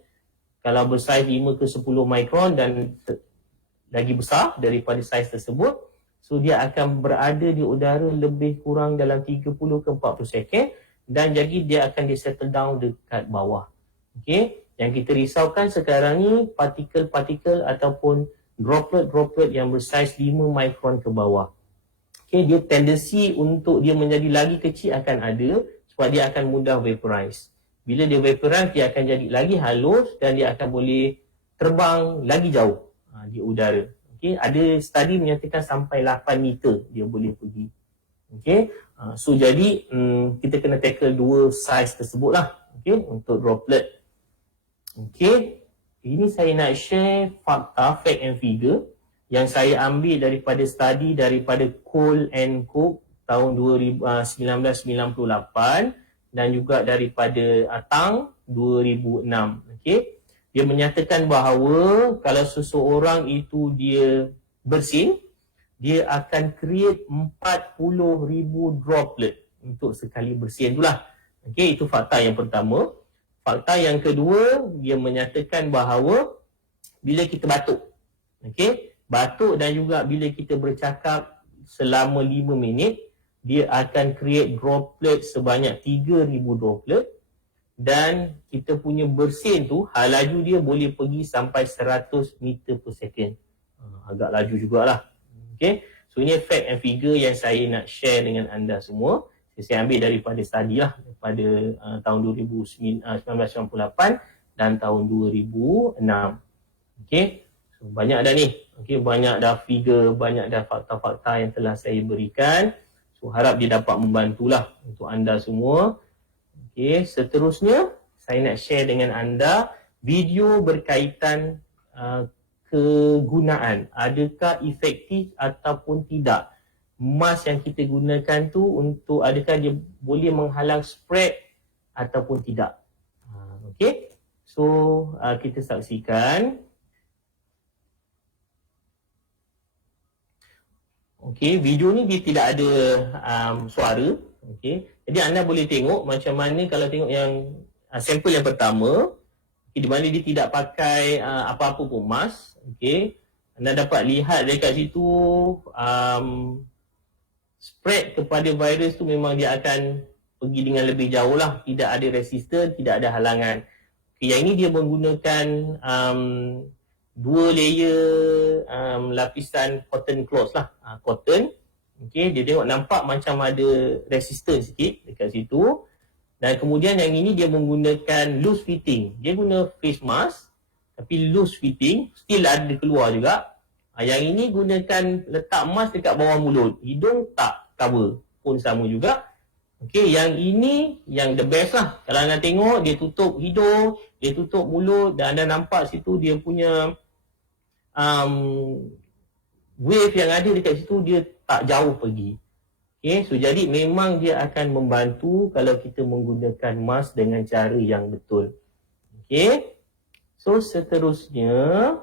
kalau bersaiz 5 ke 10 mikron dan lagi besar daripada saiz tersebut, so dia akan berada di udara lebih kurang dalam 30 ke 40 second dan jadi dia akan settle down dekat bawah. Okay? Yang kita risaukan sekarang ni partikel-partikel ataupun droplet-droplet yang bersaiz 5 mikron ke bawah. Okay, dia tendensi untuk dia menjadi lagi kecil akan ada sebab dia akan mudah vaporize. Bila dia vaporize, dia akan jadi lagi halus dan dia akan boleh terbang lagi jauh di udara. Okay, ada study menyatakan sampai 8 meter dia boleh pergi. Okay, so jadi kita kena tackle dua saiz tersebut lah. Okay, untuk droplet. Okay, ini saya nak share fakta, fact and figure yang saya ambil daripada study daripada Cole and Cook tahun 1998 dan juga daripada Tang 2006. Okay, dia menyatakan bahawa kalau seseorang itu dia bersin, dia akan create 40,000 droplet untuk sekali bersin itulah. Okay, itu fakta yang pertama. Fakta yang kedua, dia menyatakan bahawa bila kita batuk, okay, batuk dan juga bila kita bercakap selama 5 minit, dia akan create droplet sebanyak 3,000 droplet dan kita punya bersin tu, laju dia boleh pergi sampai 100 meter per second. Agak laju jugalah. Okay, so ini fact and figure yang saya nak share dengan anda semua. Saya ambil daripada study lah, daripada tahun 1998 dan tahun 2006. Okay, so banyak dah ni. Okay, banyak dah figure, banyak dah fakta-fakta yang telah saya berikan. So harap dia dapat membantulah untuk anda semua. Okay, seterusnya saya nak share dengan anda video berkaitan kegunaan. Adakah efektif ataupun tidak mask yang kita gunakan tu, untuk adakah dia boleh menghalang spread ataupun tidak. Okay, so kita saksikan. Okay, video ni dia tidak ada suara. Okay, jadi anda boleh tengok macam mana kalau tengok yang sampel yang pertama, di mana dia tidak pakai apa-apa pun mask. Okay, anda dapat lihat dekat situ spread kepada virus tu memang dia akan pergi dengan lebih jauh lah. Tidak ada resisten, tidak ada halangan. Okay, yang ini dia menggunakan 2 layer lapisan cotton cloth lah. Cotton. Okay, dia tengok nampak macam ada resisten sikit dekat situ. Dan kemudian yang ini dia menggunakan loose fitting. Dia guna face mask tapi loose fitting. Still ada keluar juga. Yang ini gunakan letak mask dekat bawah mulut. Hidung tak cover pun sama juga. Okay, yang ini yang the best lah. Kalau anda tengok, dia tutup hidung, dia tutup mulut dan anda nampak situ dia punya wave yang ada dekat situ dia tak jauh pergi. Okay, so jadi memang dia akan membantu kalau kita menggunakan mask dengan cara yang betul. Okay, so seterusnya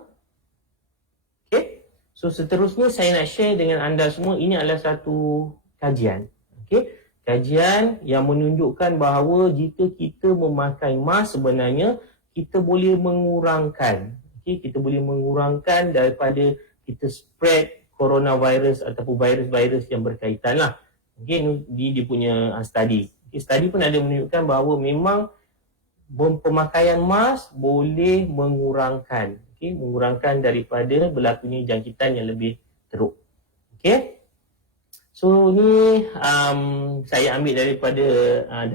saya nak share dengan anda semua. Ini adalah satu kajian. Okay, kajian yang menunjukkan bahawa jika kita memakai mask, sebenarnya kita boleh mengurangkan, kita boleh mengurangkan daripada kita spread coronavirus ataupun virus-virus yang berkaitan lah. Okay, ini dia punya study. Okay, study pun ada menunjukkan bahawa memang pemakaian mask boleh mengurangkan, mengurangkan daripada berlakunya jangkitan yang lebih teruk. Okay, so ni saya ambil daripada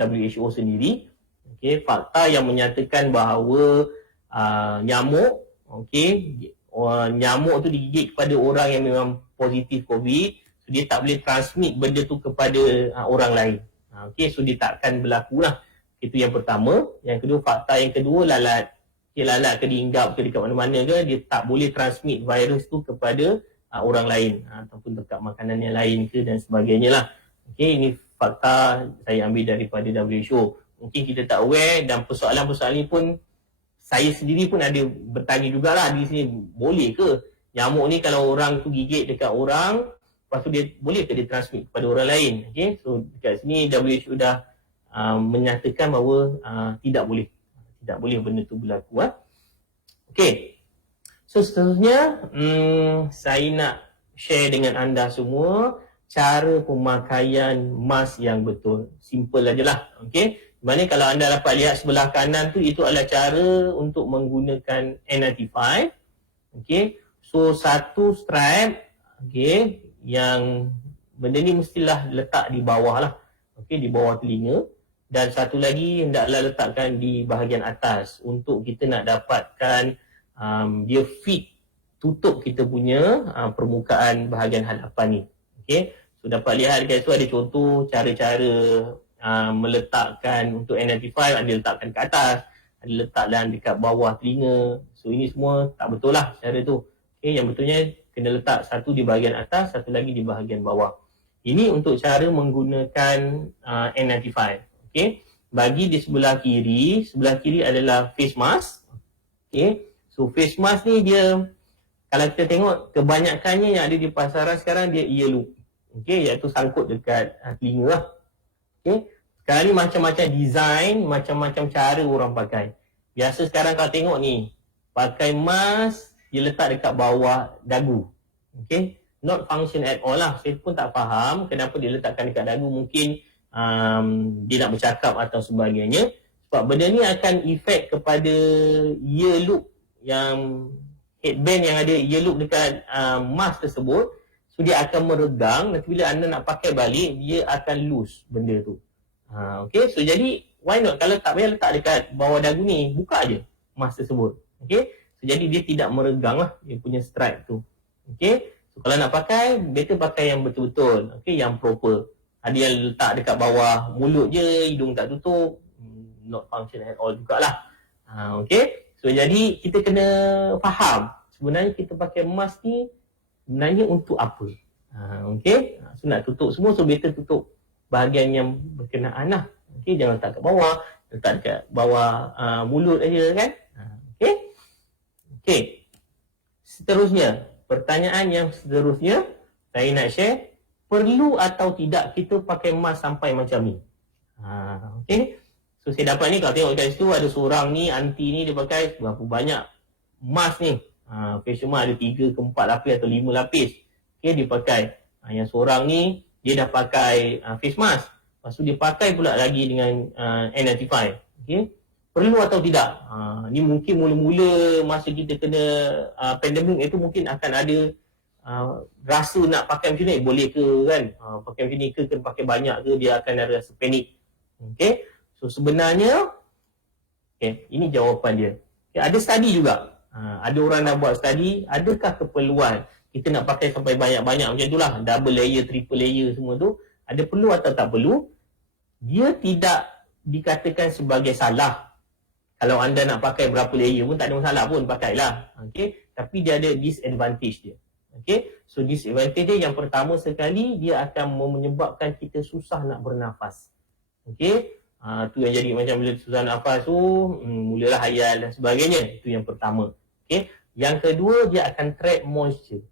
WHO sendiri. Okay, fakta yang menyatakan bahawa nyamuk, nyamuk tu digigit kepada orang yang memang positif COVID, so dia tak boleh transmit benda tu kepada orang lain. Okay, so dia takkan berlaku lah. Itu yang pertama. Yang kedua, fakta yang kedua, lalat. Okay, lalat ke diinggap ke dekat mana-mana ke, dia tak boleh transmit virus tu kepada orang lain ataupun dekat makanan yang lain ke dan sebagainya lah. Okay, ini fakta saya ambil daripada WHO. Mungkin kita tak aware dan persoalan-persoalan ni pun saya sendiri pun ada bertanya jugalah di sini, boleh ke nyamuk ni kalau orang tu gigit dekat orang, lepas tu dia boleh ke dia transmit kepada orang lain? Okay, so dekat sini WHO dah menyatakan bahawa tidak boleh benda tu berlaku. Okay, so seterusnya saya nak share dengan anda semua cara pemakaian mask yang betul. Simple aja lah. Okay, mana kalau anda dapat lihat sebelah kanan tu, itu adalah cara untuk menggunakan N95. Okay, so satu strap, okay, yang benda ni mestilah letak di bawah lah. Okay, di bawah telinga. Dan satu lagi hendaklah letakkan di bahagian atas untuk kita nak dapatkan dia fit, tutup kita punya permukaan bahagian hadapan ni. Okay, so dapat lihat dekat situ ada contoh cara-cara meletakkan untuk N95, ada letakkan ke atas, ada letakkan dekat bawah telinga. So ini semua tak betul lah cara tu. Okay, yang betulnya kena letak satu di bahagian atas, satu lagi di bahagian bawah. Ini untuk cara menggunakan N95. Okay, bagi di sebelah kiri adalah face mask. Okay, so face mask ni dia, kalau kita tengok kebanyakannya yang ada di pasaran sekarang dia ear loop. Okay, iaitu sangkut dekat telinga lah. Okay, sekarang ni macam-macam design, macam-macam cara orang pakai. Biasa sekarang kalau tengok ni, pakai mask, dia letak dekat bawah dagu. Okay, not function at all lah. Saya pun tak faham kenapa dia letakkan dekat dagu. Mungkin dia nak bercakap atau sebagainya. Sebab benda ni akan efek kepada ear loop, yang headband yang ada ear loop dekat mask tersebut. So dia akan meregang, nanti bila anda nak pakai balik, dia akan loose benda tu. Okay, so jadi why not, kalau tak payah letak dekat bawah dagu ni, buka je mask tersebut. Okay, so jadi dia tidak meregang lah dia punya stripe tu. Okay, so kalau nak pakai, better pakai yang betul-betul. Okay, yang proper. Ada yang letak dekat bawah mulut je, hidung tak tutup, not function at all jugalah. Okay, so jadi kita kena faham sebenarnya kita pakai mask ni sebenarnya untuk apa. Okay, so nak tutup semua, so better tutup bahagian yang berkenaan lah. Okay, jangan letak kat bawah, letak dekat bawah mulut aja kan. Okay, okay. Seterusnya, pertanyaan yang seterusnya saya nak share, perlu atau tidak kita pakai mask sampai macam ni? Okay, so saya dapat ni, kalau tengok kat situ ada seorang ni, aunty ni, dia pakai berapa banyak mask ni. Facial mask ada 3 ke 4 lapis atau 5 lapis. Okay, dia pakai. Yang seorang ni, dia dah pakai face mask. Lepas tu dia pakai pula lagi dengan N95. Okay, perlu atau tidak? Ni mungkin mula-mula masa kita kena pandemik itu mungkin akan ada rasa nak pakai macam ni, boleh ke kan? Pakai macam ni ke, kena pakai banyak ke, dia akan ada rasa panik. Okay, so sebenarnya, okay, ini jawapan dia. Okay, ada study juga. Ada orang nak buat study, adakah keperluan kita nak pakai sampai banyak-banyak macam tu lah, double layer, triple layer semua tu, ada perlu atau tak perlu? Dia tidak dikatakan sebagai salah. Kalau anda nak pakai berapa layer pun tak ada masalah pun, pakailah. Okay, tapi dia ada disadvantage dia. Okay, so disadvantage dia yang pertama sekali, dia akan menyebabkan kita susah nak bernafas. Okay, tu yang jadi macam bila susah nafas tu, mulalah hayal dan sebagainya. Itu yang pertama. Okay, yang kedua, dia akan trap moisture.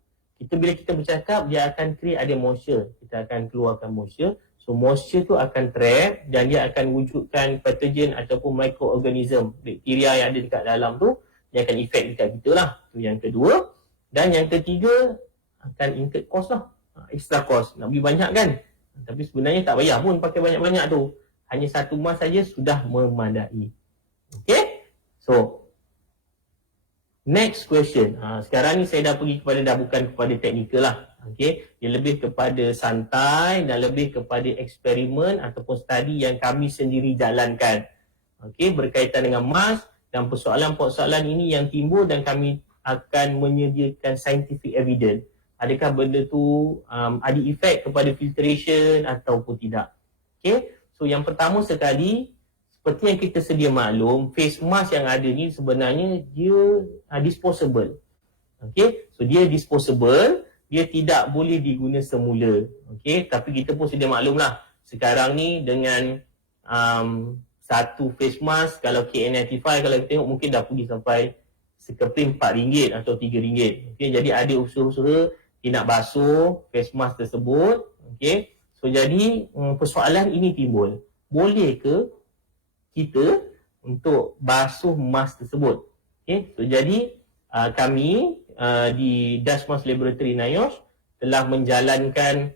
Bila kita bercakap, dia akan create ada moisture. Kita akan keluarkan moisture. So moisture tu akan trap dan dia akan wujudkan pathogen ataupun microorganism, bakteria yang ada dekat dalam tu, dia akan efek dekat kita lah. Itu yang kedua. Dan yang ketiga, akan incur cost lah, extra cost. Nak beli banyak kan, tapi sebenarnya tak payah pun pakai banyak-banyak tu. Hanya satu mask saja sudah memadai. Okay, so next question. Sekarang ni saya dah bukan kepada teknikal lah. Okay, dia lebih kepada santai dan lebih kepada eksperimen ataupun study yang kami sendiri jalankan. Okay, berkaitan dengan mask dan persoalan-persoalan ini yang timbul, dan kami akan menyediakan scientific evidence adakah benda tu ada efek kepada filtration ataupun tidak. Okay, so yang pertama sekali, seperti yang kita sedia maklum, face mask yang ada ni sebenarnya dia disposable. Okay, so dia disposable, dia tidak boleh diguna semula. Okay, tapi kita pun sedia maklum lah, sekarang ni dengan satu face mask, kalau KN95 kalau kita tengok mungkin dah pergi sampai sekeping RM4 atau RM3. Okay, jadi ada usaha-usaha dia nak basuh face mask tersebut. Okay, so jadi persoalan ini timbul, boleh ke kita untuk basuh mask tersebut? Okay, so jadi kami di Dasmas Laboratory NIOSH telah menjalankan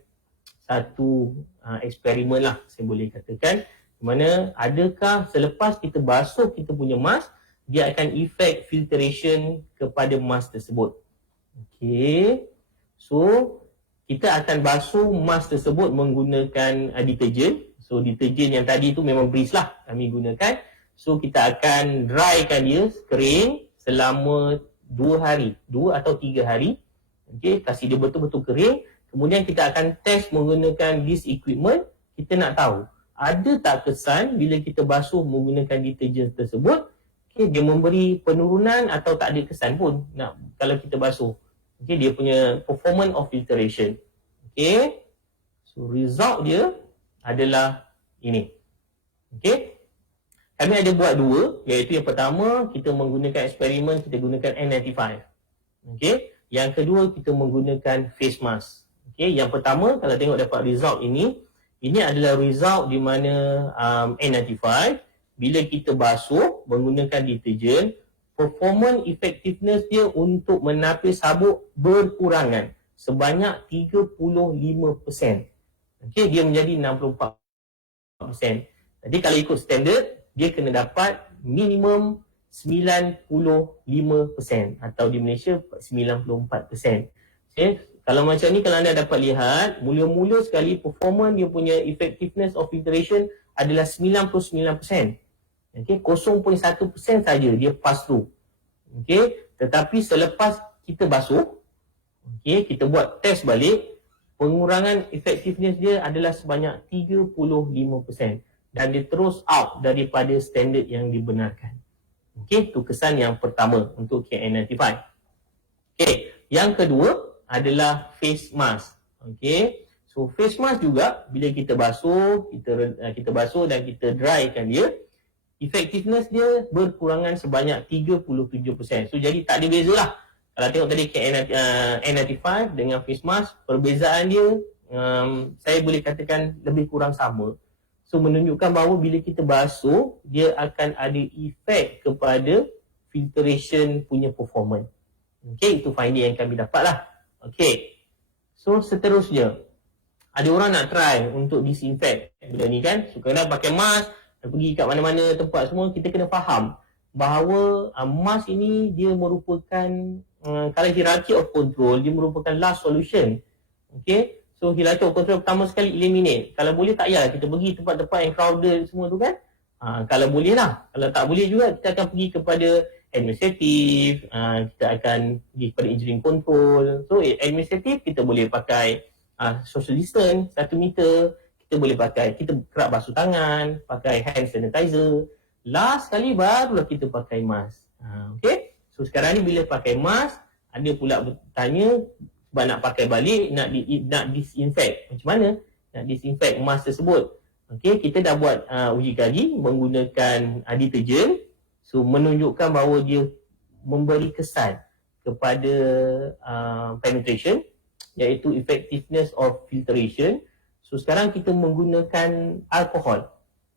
satu eksperimen lah, saya boleh katakan, di mana adakah selepas kita basuh kita punya mask, dia akan efek filtration kepada mask tersebut. Okay, so kita akan basuh mask tersebut menggunakan deterjen. So deterjen yang tadi tu memang Breeze lah kami gunakan. So kita akan drykan dia kering selama 2 hari, 2 atau 3 hari. Okay, kasih dia betul-betul kering. Kemudian kita akan test menggunakan this equipment. Kita nak tahu ada tak kesan bila kita basuh menggunakan deterjen tersebut. Okay, dia memberi penurunan atau tak ada kesan pun kalau kita basuh. Okay, dia punya performance of filtration. Okay, so result dia adalah ini. Okay, kami ada buat dua, iaitu yang pertama kita menggunakan eksperimen, kita gunakan N95. Okay, yang kedua kita menggunakan face mask. Okay, yang pertama kalau tengok dapat result ini adalah result di mana N95 bila kita basuh menggunakan deterjen, performance effectiveness dia untuk menapis sabuk berkurangan sebanyak 35%. Okay, dia menjadi 64%. Jadi kalau ikut standard, dia kena dapat minimum 95% atau di Malaysia 94%. Okay, kalau macam ni, kalau anda dapat lihat, mula-mula sekali performance dia punya effectiveness of filtration adalah 99%. Okay, 0.1% saja dia pass through. Okay, tetapi selepas kita basuh, okay, kita buat test balik, pengurangan effectiveness dia adalah sebanyak 35% dan dia terus out daripada standard yang dibenarkan. Okey, itu kesan yang pertama untuk KN95. Okey, yang kedua adalah face mask. Okey, so face mask juga bila kita basuh, kita basuh dan kita drykan dia, effectiveness dia berkurangan sebanyak 37%. So jadi tak ada beza lah. Kalau tengok tadi KN95 dengan face mask, perbezaan dia saya boleh katakan lebih kurang sama. So menunjukkan bahawa bila kita basuh, dia akan ada efek kepada filtration punya performance. Okay, itu finding yang kami dapat lah. Okay, so seterusnya, ada orang nak try untuk disinfect benda ni kan. So kena pakai mask, pergi kat mana-mana tempat semua, kita kena faham bahawa mask ini dia merupakan kalau hierarchy of control, dia merupakan last solution. Okay, so hierarchy of control pertama sekali eliminate. Kalau boleh tak payah kita pergi tempat-tempat yang crowded semua tu kan. Kalau boleh lah. Kalau tak boleh juga, kita akan pergi kepada administrative, kita akan pergi kepada engineering control. So administrative kita boleh pakai social distance 1 meter, kita boleh pakai, kita kerap basuh tangan, pakai hand sanitizer. Last sekali barulah kita pakai mask. Okay, so sekarang ni bila pakai mask, ada pula bertanya sebab nak pakai balik, nak disinfect. Macam mana nak disinfect mask tersebut? Okay, kita dah buat uji kaji menggunakan deterjen. So menunjukkan bahawa dia memberi kesan kepada penetration, iaitu effectiveness of filtration. So sekarang kita menggunakan alkohol.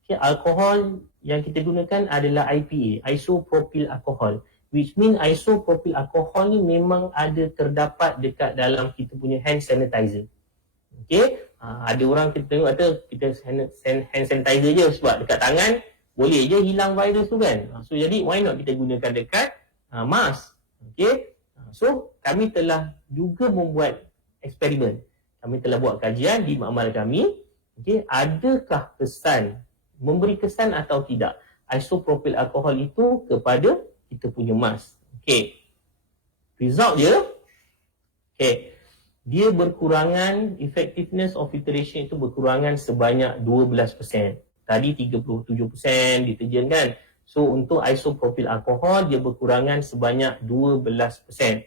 Okay, alkohol yang kita gunakan adalah IPA, isopropyl alcohol, which mean isopropyl alcohol ni memang ada terdapat dekat dalam kita punya hand sanitizer. Okay, ada orang kita tengok kata kita hand sanitizer je sebab dekat tangan boleh je hilang virus tu kan. So jadi why not kita gunakan dekat mask. Okay, so kami telah juga membuat eksperimen. Kami telah buat kajian di makmal kami. Okay, adakah kesan, memberi kesan atau tidak isopropyl alcohol itu kepada kita punya mask. Okay, result dia, okay, dia berkurangan, effectiveness of filtration itu berkurangan sebanyak 12%. Tadi 37% deterjen kan. So untuk isopropyl alkohol dia berkurangan sebanyak 12%.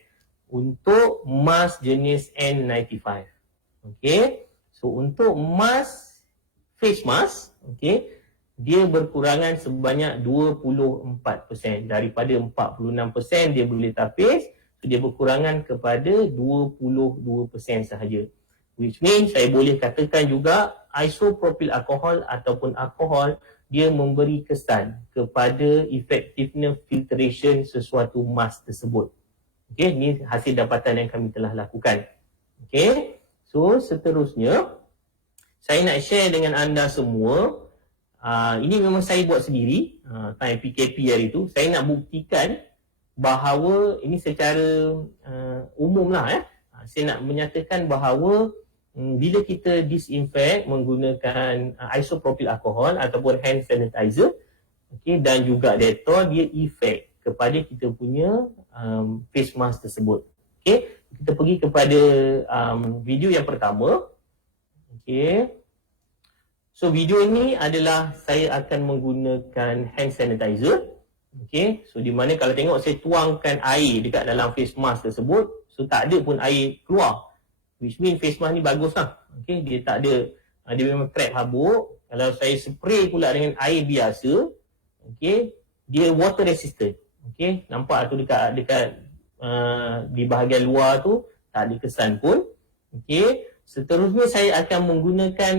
Untuk mask jenis N95. Okey. So untuk mask face mask, okey, dia berkurangan sebanyak 24%. Daripada 46% dia boleh tapis, so dia berkurangan kepada 22% sahaja. Which means saya boleh katakan juga isopropyl alkohol ataupun alkohol dia memberi kesan kepada effectiveness filtration sesuatu mask tersebut. Okey, ini hasil dapatan yang kami telah lakukan. Okey. So seterusnya saya nak share dengan anda semua. Ini memang saya buat sendiri time PKP hari itu. Saya nak buktikan bahawa ini secara umum lah. Saya nak menyatakan bahawa bila kita disinfect menggunakan isopropyl alkohol ataupun hand sanitizer, okay, dan juga Dettol, dia efek kepada kita punya face mask tersebut. Okay, kita pergi kepada video yang pertama. Okay. So video ini adalah saya akan menggunakan hand sanitizer. Okay. So di mana kalau tengok saya tuangkan air dekat dalam face mask tersebut, so tak ada pun air keluar. Which mean face mask ni bagus lah. Okay. Dia tak ada, dia memang trap habuk. Kalau saya spray pula dengan air biasa, okay, dia water resistant. Okay. Nampak tu dekat di bahagian luar tu tak ada kesan pun. Okay. Seterusnya saya akan menggunakan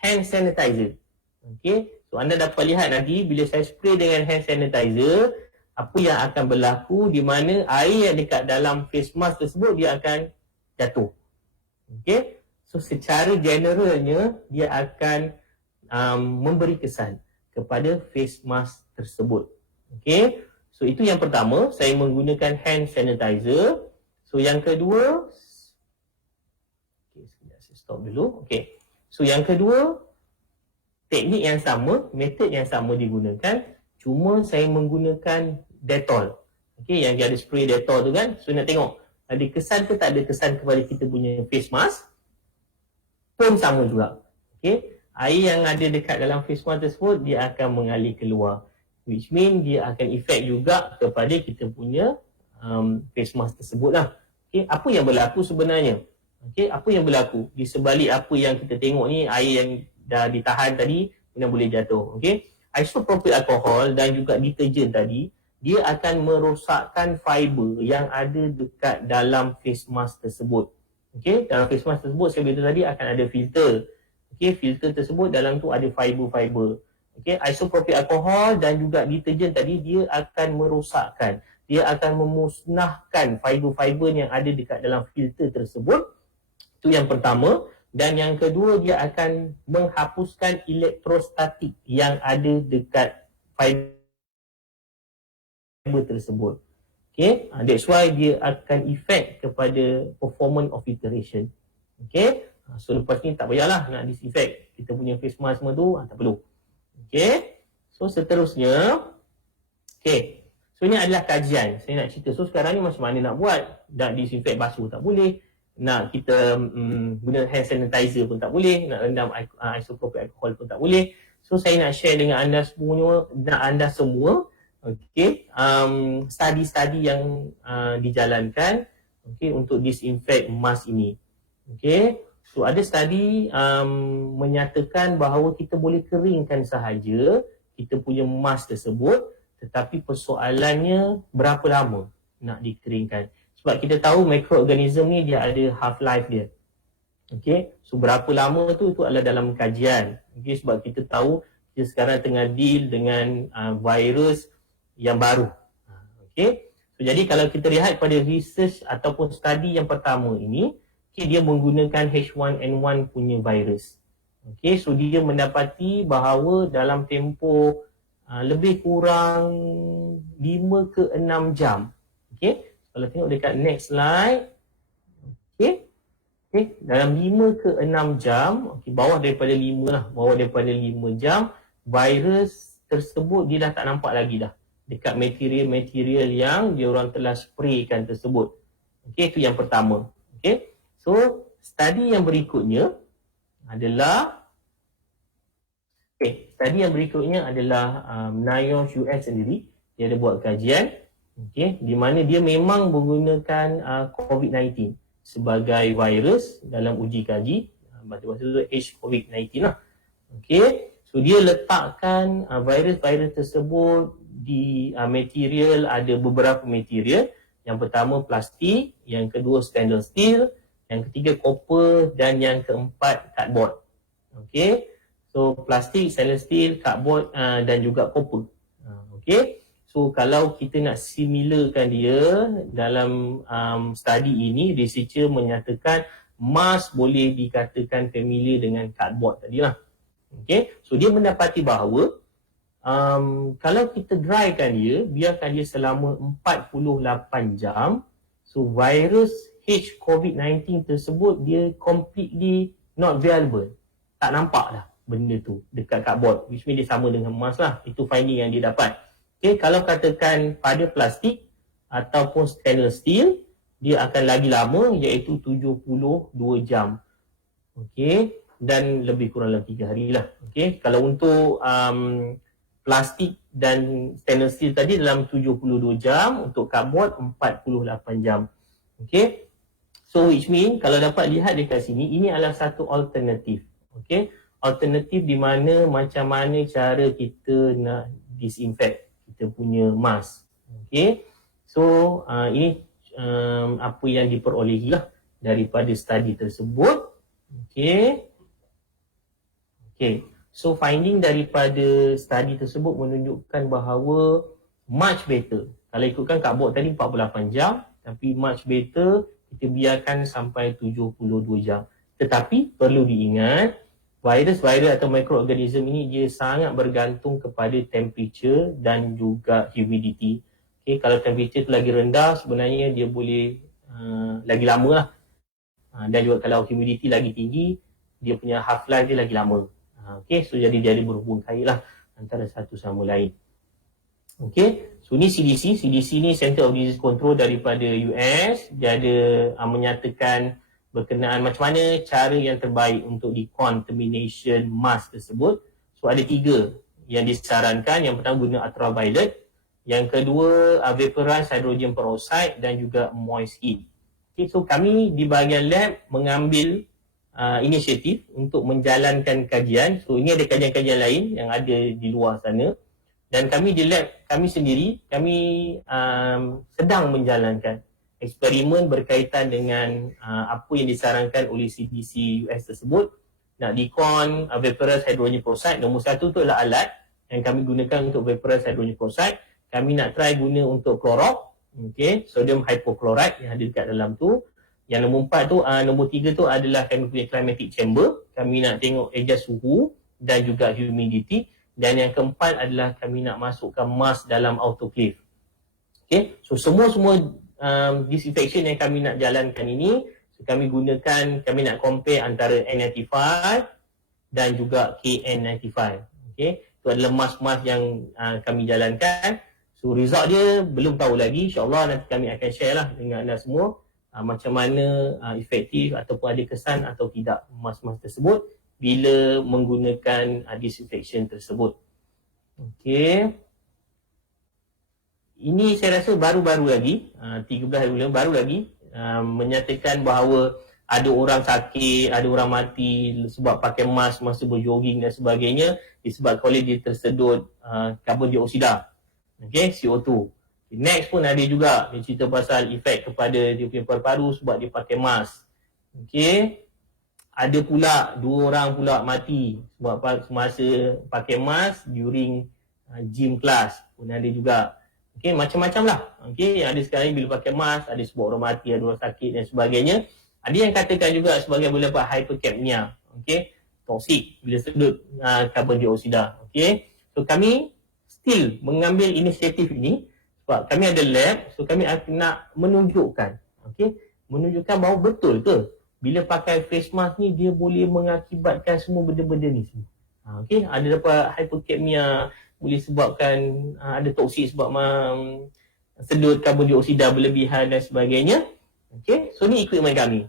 hand sanitizer. Okay. So anda dapat lihat nanti bila saya spray dengan hand sanitizer, apa yang akan berlaku di mana air yang dekat dalam face mask tersebut dia akan jatuh. Okay. So secara generalnya dia akan memberi kesan kepada face mask tersebut. Okay. So itu yang pertama, saya menggunakan hand sanitizer. So yang kedua, okay, sekejap saya stop dulu. Okay. So yang kedua, teknik yang sama, metod yang sama digunakan, cuma saya menggunakan Dettol. Okay, yang dia ada spray Dettol tu kan. So nak tengok ada kesan ke tak ada kesan kepada kita punya face mask. Pun sama juga. Okay, air yang ada dekat dalam face mask tersebut dia akan mengalir keluar. Which mean dia akan efek juga kepada kita punya face mask tersebut lah. Okay, apa yang berlaku sebenarnya? Okay, apa yang berlaku di sebalik apa yang kita tengok ni, air yang dah ditahan tadi kemudian boleh jatuh. Okay, isopropyl alkohol dan juga deterjen tadi dia akan merosakkan fiber yang ada dekat dalam face mask tersebut. Okay, dalam face mask tersebut saya beritahu tadi akan ada filter. Okay, filter tersebut dalam tu ada fiber-fiber. Okay, isopropyl alkohol dan juga deterjen tadi dia akan merosakkan, dia akan memusnahkan fiber-fiber yang ada dekat dalam filter tersebut. Itu yang pertama. Dan yang kedua, dia akan menghapuskan elektrostatik yang ada dekat fiber tersebut. Okay, that's why dia akan efek kepada performance of filtration. Okay, so lepas ni tak payahlah nak disinfect kita punya face mask semua tu, tak perlu. Okay, so seterusnya, okay, so ini adalah kajian saya nak cerita. So sekarang ni macam mana nak buat? Nak disinfect basuh tak boleh, nak kita guna hand sanitizer pun tak boleh, nak rendam isopropyl alkohol pun tak boleh. So saya nak share dengan anda semua, okay, study-study yang dijalankan, okay, untuk disinfect mask ini. Okay, so ada study menyatakan bahawa kita boleh keringkan sahaja kita punya mask tersebut, tetapi persoalannya berapa lama nak dikeringkan. Sebab kita tahu mikroorganism ni dia ada half-life dia. Okay, so berapa lama tu, itu adalah dalam kajian. Okay, sebab kita tahu kita sekarang tengah deal dengan virus yang baru. Okay, so jadi kalau kita lihat pada research ataupun study yang pertama ini, okay, dia menggunakan H1N1 punya virus. Okay, so dia mendapati bahawa dalam tempoh lebih kurang 5 ke 6 jam. Okay, kalau tengok dekat next slide, okay, okay, dalam 5 ke 6 jam, okay, bawah daripada 5 lah, bawah daripada 5 jam, virus tersebut dia dah tak nampak lagi dah dekat material-material yang diorang telah spraykan tersebut. Okay, itu yang pertama. Okay, So, study yang berikutnya adalah NIOSH US sendiri. Dia ada buat kajian, di mana dia memang menggunakan COVID-19 sebagai virus dalam uji kaji. Bahasa tu H-COVID-19 lah. So dia letakkan virus-virus tersebut di material, ada beberapa material. Yang pertama plastik, yang kedua stainless steel, yang ketiga copper, dan yang keempat cardboard. So plastik, stainless steel, cardboard dan juga copper. So kalau kita nak similarkan dia dalam study ini, researcher menyatakan mask boleh dikatakan familiar dengan cardboard tadilah. So dia mendapati bahawa kalau kita drykan dia, biarkan dia selama 48 jam, so virus H-COVID-19 tersebut dia completely not viable. Tak nampak dah benda tu dekat cardboard, which means dia sama dengan mask lah. Itu finding yang dia dapat. Kalau katakan pada plastik ataupun stainless steel, dia akan lagi lama, iaitu 72 jam. Dan lebih kurang dalam 3 hari lah. Kalau untuk plastik dan stainless steel tadi dalam 72 jam, untuk cardboard 48 jam. So which mean kalau dapat lihat dekat sini, ini adalah satu alternatif. Alternatif di mana macam mana cara kita nak disinfect kita punya mask. So ini apa yang diperolehi lah daripada study tersebut. So finding daripada study tersebut menunjukkan bahawa much better. Kalau ikutkan cardboard tadi 48 jam, tapi much better kita biarkan sampai 72 jam. Tetapi perlu diingat, virus-virus atau mikroorganism ini dia sangat bergantung kepada temperature dan juga humidity. Kalau temperature tu lagi rendah, sebenarnya dia boleh lagi lama lah. Dan juga kalau humidity lagi tinggi, dia punya half-life dia lagi lama. So jadi berhubung kait lah antara satu sama lain. So ni CDC. CDC ni Center of Disease Control daripada US. Dia ada menyatakan berkenaan macam mana cara yang terbaik untuk decontamination mask tersebut. So ada 3 yang disarankan. Yang pertama guna ultraviolet, yang kedua vaporized hydrogen peroxide, dan juga moist heat. So kami di bahagian lab mengambil inisiatif untuk menjalankan kajian. So ini ada kajian-kajian lain yang ada di luar sana, dan kami di lab kami sendiri, kami sedang menjalankan eksperimen berkaitan dengan apa yang disarankan oleh CDC US tersebut. Nak decon vaporized hydrogen peroxide, nombor 1 tu adalah alat yang kami gunakan untuk vaporized hydrogen peroxide. Kami nak try guna untuk Clorox, sodium hypochlorite yang ada dekat dalam tu. Yang nombor 4 tu, nombor 3 tu adalah kami punya climatic chamber. Kami nak tengok adjust suhu dan juga humidity. Dan yang keempat adalah kami nak masukkan mask dalam autoclave. So semua disinfection yang kami nak jalankan ini, so kami nak compare antara N95 dan juga KN95. Itu adalah mask-mask yang kami jalankan. So result dia belum tahu lagi. InsyaAllah nanti kami akan share lah dengan anda semua macam mana efektif ataupun ada kesan atau tidak mask-mask tersebut bila menggunakan disinfection tersebut. Ini saya rasa baru-baru lagi, 13 hari bulan baru lagi menyatakan bahawa ada orang sakit, ada orang mati sebab pakai mask masa berjogging dan sebagainya disebabkan oleh dia tersedut karbon dioksida, CO2. Next pun ada juga dia cerita pasal efek kepada dia punya paru-paru sebab dia pakai mask. Ada pula 2 orang pula mati sebab semasa pakai mask during gym class pun ada juga. Macam-macam lah. Yang ada sekarang bila pakai mask, ada sebab orang mati, ada orang sakit dan sebagainya. Ada yang katakan juga sebagai boleh dapat hypercapnia, toksik bila sedut karbon dioksida. So kami still mengambil inisiatif ini sebab kami ada lab, so kami nak menunjukkan, menunjukkan bahawa betul ke bila pakai face mask ni dia boleh mengakibatkan semua benda-benda ni semua. Ada dapat hypercapnia, boleh sebabkan ada toksik sebab sedut karbon dioksida berlebihan dan sebagainya. So ni equipment kami.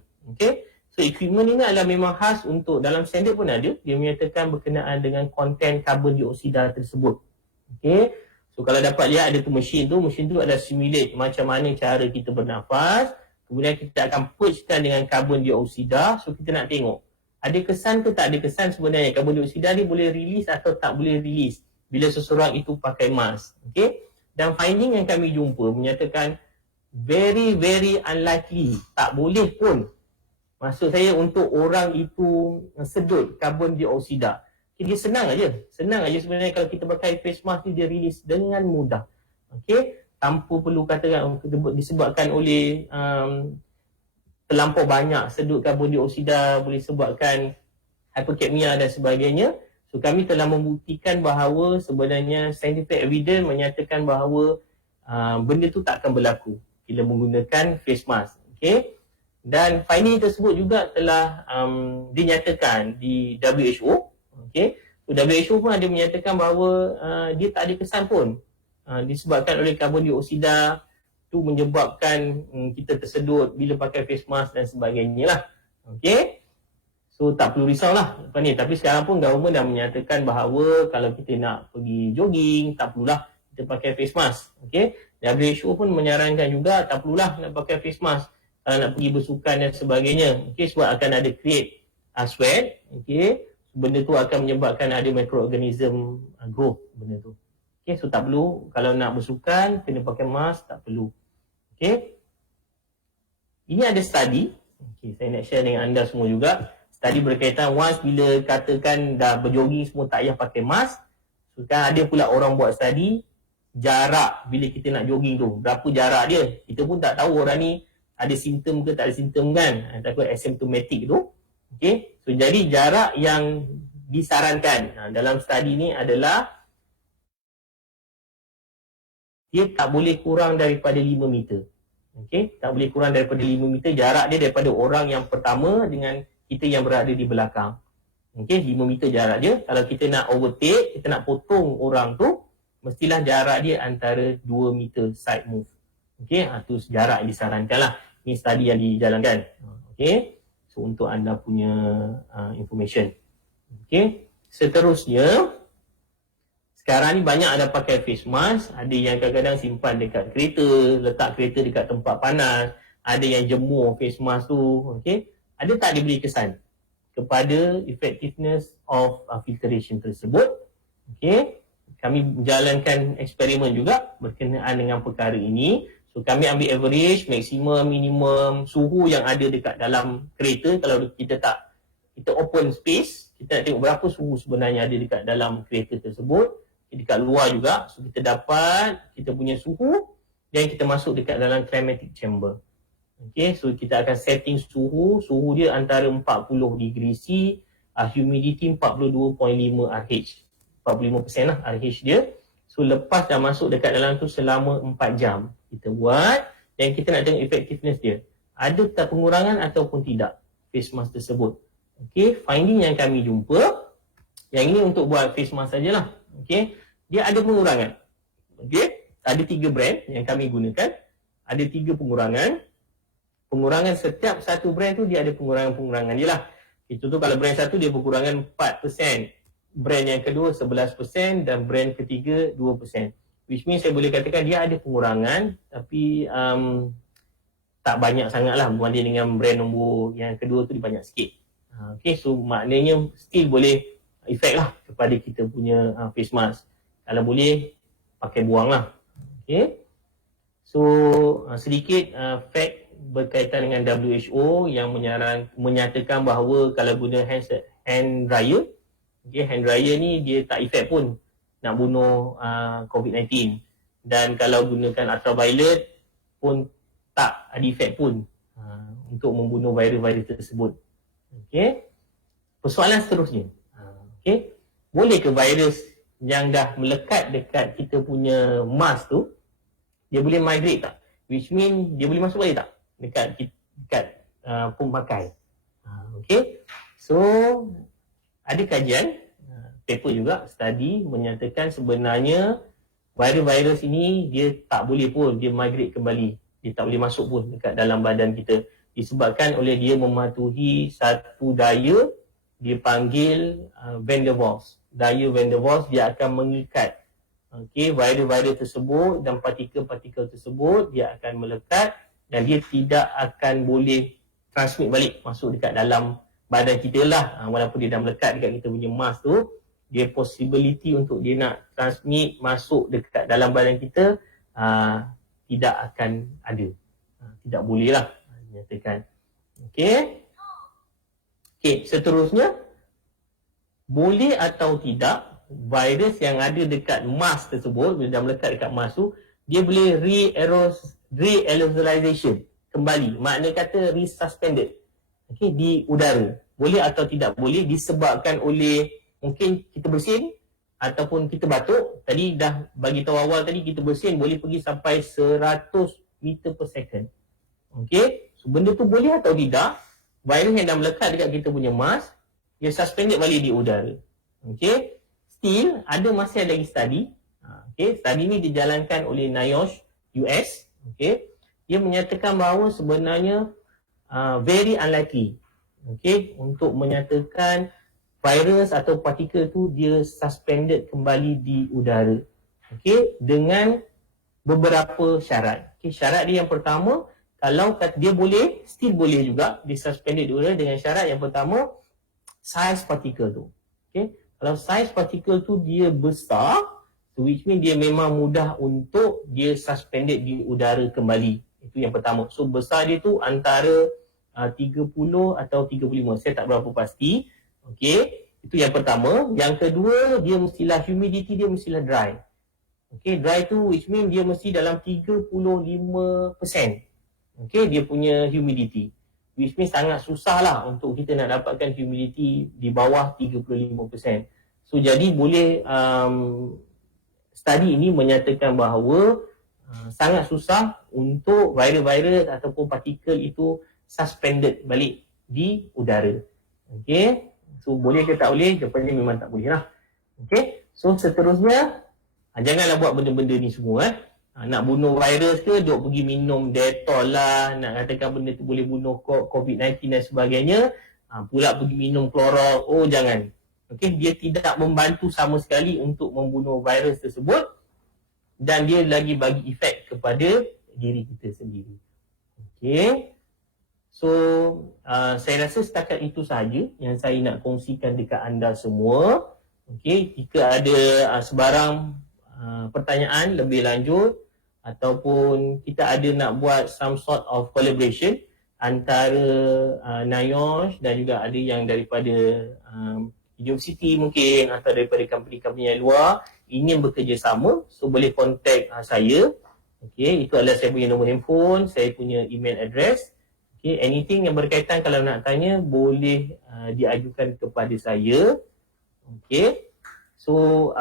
So equipment ini adalah memang khas untuk, dalam standard pun ada, dia menyatakan berkenaan dengan konten karbon dioksida tersebut. Okay. So kalau dapat lihat ada tu mesin tu adalah simulate macam mana cara kita bernafas, kemudian kita akan purgekan dengan karbon dioksida. So kita nak tengok ada kesan ke tak ada kesan sebenarnya karbon dioksida ni boleh release atau tak boleh release bila seseorang itu pakai mask. Okay. Dan finding yang kami jumpa menyatakan very unlikely, tak boleh pun, maksud saya, untuk orang itu sedut karbon dioksida. Okay, dia senang aja sebenarnya kalau kita pakai face mask ni, dia release dengan mudah. Okey, tanpa perlu katakan disebabkan oleh terlampau banyak sedut karbon dioksida, boleh sebabkan hypercapnia dan sebagainya. So kami telah membuktikan bahawa sebenarnya scientific evidence menyatakan bahawa benda tu tak akan berlaku bila menggunakan face mask. Okey. Dan finding tersebut juga telah dinyatakan di WHO. Okay. So, WHO pun ada menyatakan bahawa dia tak ada kesan pun disebabkan oleh karbon dioksida tu menyebabkan kita tersedut bila pakai face mask dan sebagainya lah. Okay. So tak perlu risau lah lepas ni. Tapi sekarang pun government dah menyatakan bahawa kalau kita nak pergi jogging, tak perlulah kita pakai face mask. Okay. WHO pun menyarankan juga tak perlulah nak pakai face mask kalau nak pergi bersukan dan sebagainya. Okay. Sebab akan ada create sweat. Okay. Benda tu akan menyebabkan ada microorganism growth benda tu. Okay, so tak perlu. Kalau nak bersukan, kena pakai mask, tak perlu. Okay. Ini ada study. Okay, saya nak share dengan anda semua juga. Study berkaitan once bila katakan dah berjogging semua tak payah pakai mask. So kan ada pula orang buat study jarak bila kita nak jogging tu. Berapa jarak dia. Kita pun tak tahu orang ni ada simptom ke tak ada simptom kan. Takut asymptomatic tu. Okay. So, jadi jarak yang disarankan dalam study ni adalah dia tak boleh kurang daripada 5 meter. Okay. Tak boleh kurang daripada 5 meter jarak dia daripada orang yang pertama dengan kita yang berada di belakang. Okay. 5 meter jarak dia. Kalau kita nak overtake, kita nak potong orang tu, mestilah jarak dia antara 2 meter side move. Okay. Itu jarak yang disarankan lah. Ini study yang dijalankan. Okay. So, untuk anda punya information. Okay. Seterusnya, sekarang ni banyak ada pakai face mask. Ada yang kadang-kadang simpan dekat kereta, letak kereta dekat tempat panas. Ada yang jemur face mask tu. Okay. Ada tak diberi kesan kepada effectiveness of filtration tersebut? Okay. Kami menjalankan eksperimen juga berkenaan dengan perkara ini. So, kami ambil average, maksimum, minimum suhu yang ada dekat dalam kereta. Kalau kita open space, kita nak tengok berapa suhu sebenarnya ada dekat dalam kereta tersebut. Dekat luar juga. So, kita dapat kita punya suhu dan kita masuk dekat dalam climatic chamber. Okay, so kita akan setting suhu. Suhu dia antara 40 degree C, humidity 42.5 RH. 45% lah RH dia. So, lepas dah masuk dekat dalam tu selama 4 jam. Kita buat dan kita nak tengok effectiveness dia. Ada tak pengurangan ataupun tidak face mask tersebut. Okay, finding yang kami jumpa, yang ini untuk buat face mask sajalah. Okay, dia ada pengurangan. Okay, ada 3 brand yang kami gunakan. Ada 3 pengurangan. Pengurangan setiap satu brand tu dia ada pengurangan-pengurangan je lah. Itu tu kalau brand satu dia pengurangan 4%. Brand yang kedua 11% dan brand ketiga 2%. Which means saya boleh katakan dia ada pengurangan tapi tak banyak sangat lah berbanding dengan brand nombor yang kedua tu dia banyak sikit. Okay, so maknanya still boleh efek lah kepada kita punya face mask. Kalau boleh pakai buang lah. Okay. So sedikit fact berkaitan dengan WHO yang menyatakan bahawa kalau guna hand dryer, okay, hand dryer ni dia tak efek pun nak bunuh COVID-19. Dan kalau gunakan ultraviolet pun tak ada efek pun untuk membunuh virus-virus tersebut. Okay. Persoalan seterusnya. Okay. Boleh ke virus yang dah melekat dekat kita punya mask tu, dia boleh migrate tak? Which mean dia boleh masuk balik tak dekat pemakai. Okay. So ada kajian, paper juga, study menyatakan sebenarnya virus-virus ini dia tak boleh pun dia migrate kembali. Dia tak boleh masuk pun dekat dalam badan kita. disebabkan oleh dia mematuhi satu daya dia panggil Van der Waals. Daya Van der Waals dia akan mengikat virus-virus tersebut dan partikel-partikel tersebut, dia akan melekat dan dia tidak akan boleh transmit balik masuk dekat dalam badan kita lah. Walaupun dia dah melekat dekat kita punya mask tu, dia possibility untuk dia nak transmit masuk dekat dalam badan kita tidak akan ada. Tidak boleh lah nyatakan. Okey, seterusnya, boleh atau tidak virus yang ada dekat mask tersebut, bila dah melekat dekat mask tu, dia boleh re-aerosolization kembali. Makna kata resuspended di udara. Boleh atau tidak boleh disebabkan oleh mungkin kita bersin ataupun kita batuk. Tadi dah bagi tahu awal tadi, kita bersin boleh pergi sampai 100 meter per second. So benda tu boleh atau tidak, virus yang dah melekat dekat kita punya mask, dia suspended balik di udara. Still ada masih lagi study. Study ni dijalankan oleh NIOSH US. Dia menyatakan bahawa sebenarnya very unlikely untuk menyatakan virus atau partikel tu dia suspended kembali di udara. Dengan beberapa syarat. Syarat dia yang pertama, kalau dia boleh, still boleh juga dia suspended di udara dengan syarat yang pertama, size partikel tu. Kalau size partikel tu dia besar, which mean dia memang mudah untuk dia suspended di udara kembali. Itu yang pertama. So besar dia tu antara 30 atau 35. Saya tak berapa pasti. Itu yang pertama. Yang kedua, dia mestilah humidity dia mestilah dry. Dry tu which mean dia mesti dalam 35%. Dia punya humidity. Which means sangat susah lah untuk kita nak dapatkan humidity di bawah 35%. So jadi boleh study ini menyatakan bahawa sangat susah untuk virus-virus ataupun partikel itu suspended balik di udara. So boleh ke tak boleh? Jawapannya memang tak boleh lah. So seterusnya, janganlah buat benda-benda ni semua. Nak bunuh virus ke, duk pergi minum Dettol lah, nak katakan benda tu boleh bunuh COVID-19 dan sebagainya, pula pergi minum Clorox. Oh jangan. Dia tidak membantu sama sekali untuk membunuh virus tersebut dan dia lagi bagi efek kepada diri kita sendiri. So saya rasa setakat itu sahaja yang saya nak kongsikan dekat anda semua. Jika ada sebarang pertanyaan lebih lanjut ataupun kita ada nak buat some sort of collaboration antara NIOSH dan juga ada yang daripada universiti mungkin atau daripada company-company yang luar ingin bekerjasama, so boleh contact saya. Itu adalah saya punya nombor handphone, saya punya email address. Anything yang berkaitan kalau nak tanya boleh diajukan kepada saya. So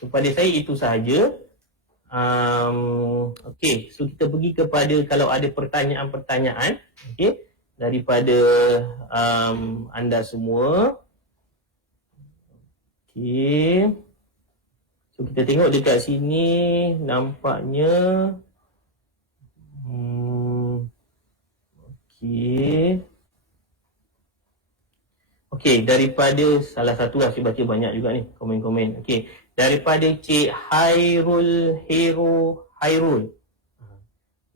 so pada saya itu sahaja. So kita pergi kepada kalau ada pertanyaan-pertanyaan daripada anda semua. So kita tengok dekat sini nampaknya daripada salah satu lah, saya baca banyak juga ni komen-komen. Daripada Cik Hairul Hero Hairul.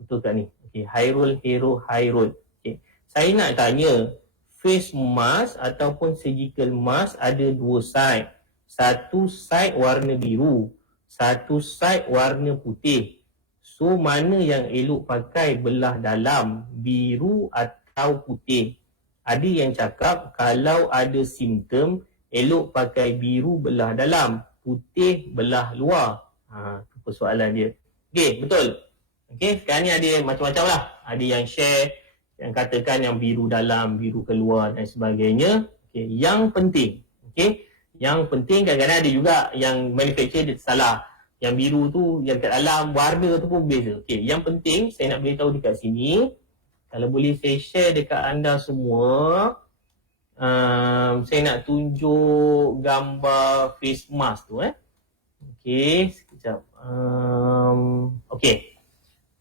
Betul tak ni? Hairul Hero Hairul. Saya nak tanya, face mask ataupun surgical mask ada dua side. Satu side warna biru, satu side warna putih. So mana yang elok pakai belah dalam, biru atau putih? Ada yang cakap kalau ada simptom elok pakai biru belah dalam, putih belah luar. Itu persoalan dia. Betul. Sekarang ni ada macam-macam lah. Ada yang share, yang katakan yang biru dalam, biru keluar dan sebagainya. Yang penting, yang penting kadang-kadang ada juga yang manufacturer dia salah. Yang biru tu, yang kat dalam, warna tu pun beza. Yang penting, saya nak beritahu dekat sini, kalau boleh saya share dekat anda semua, saya nak tunjuk gambar face mask tu. Sekejap.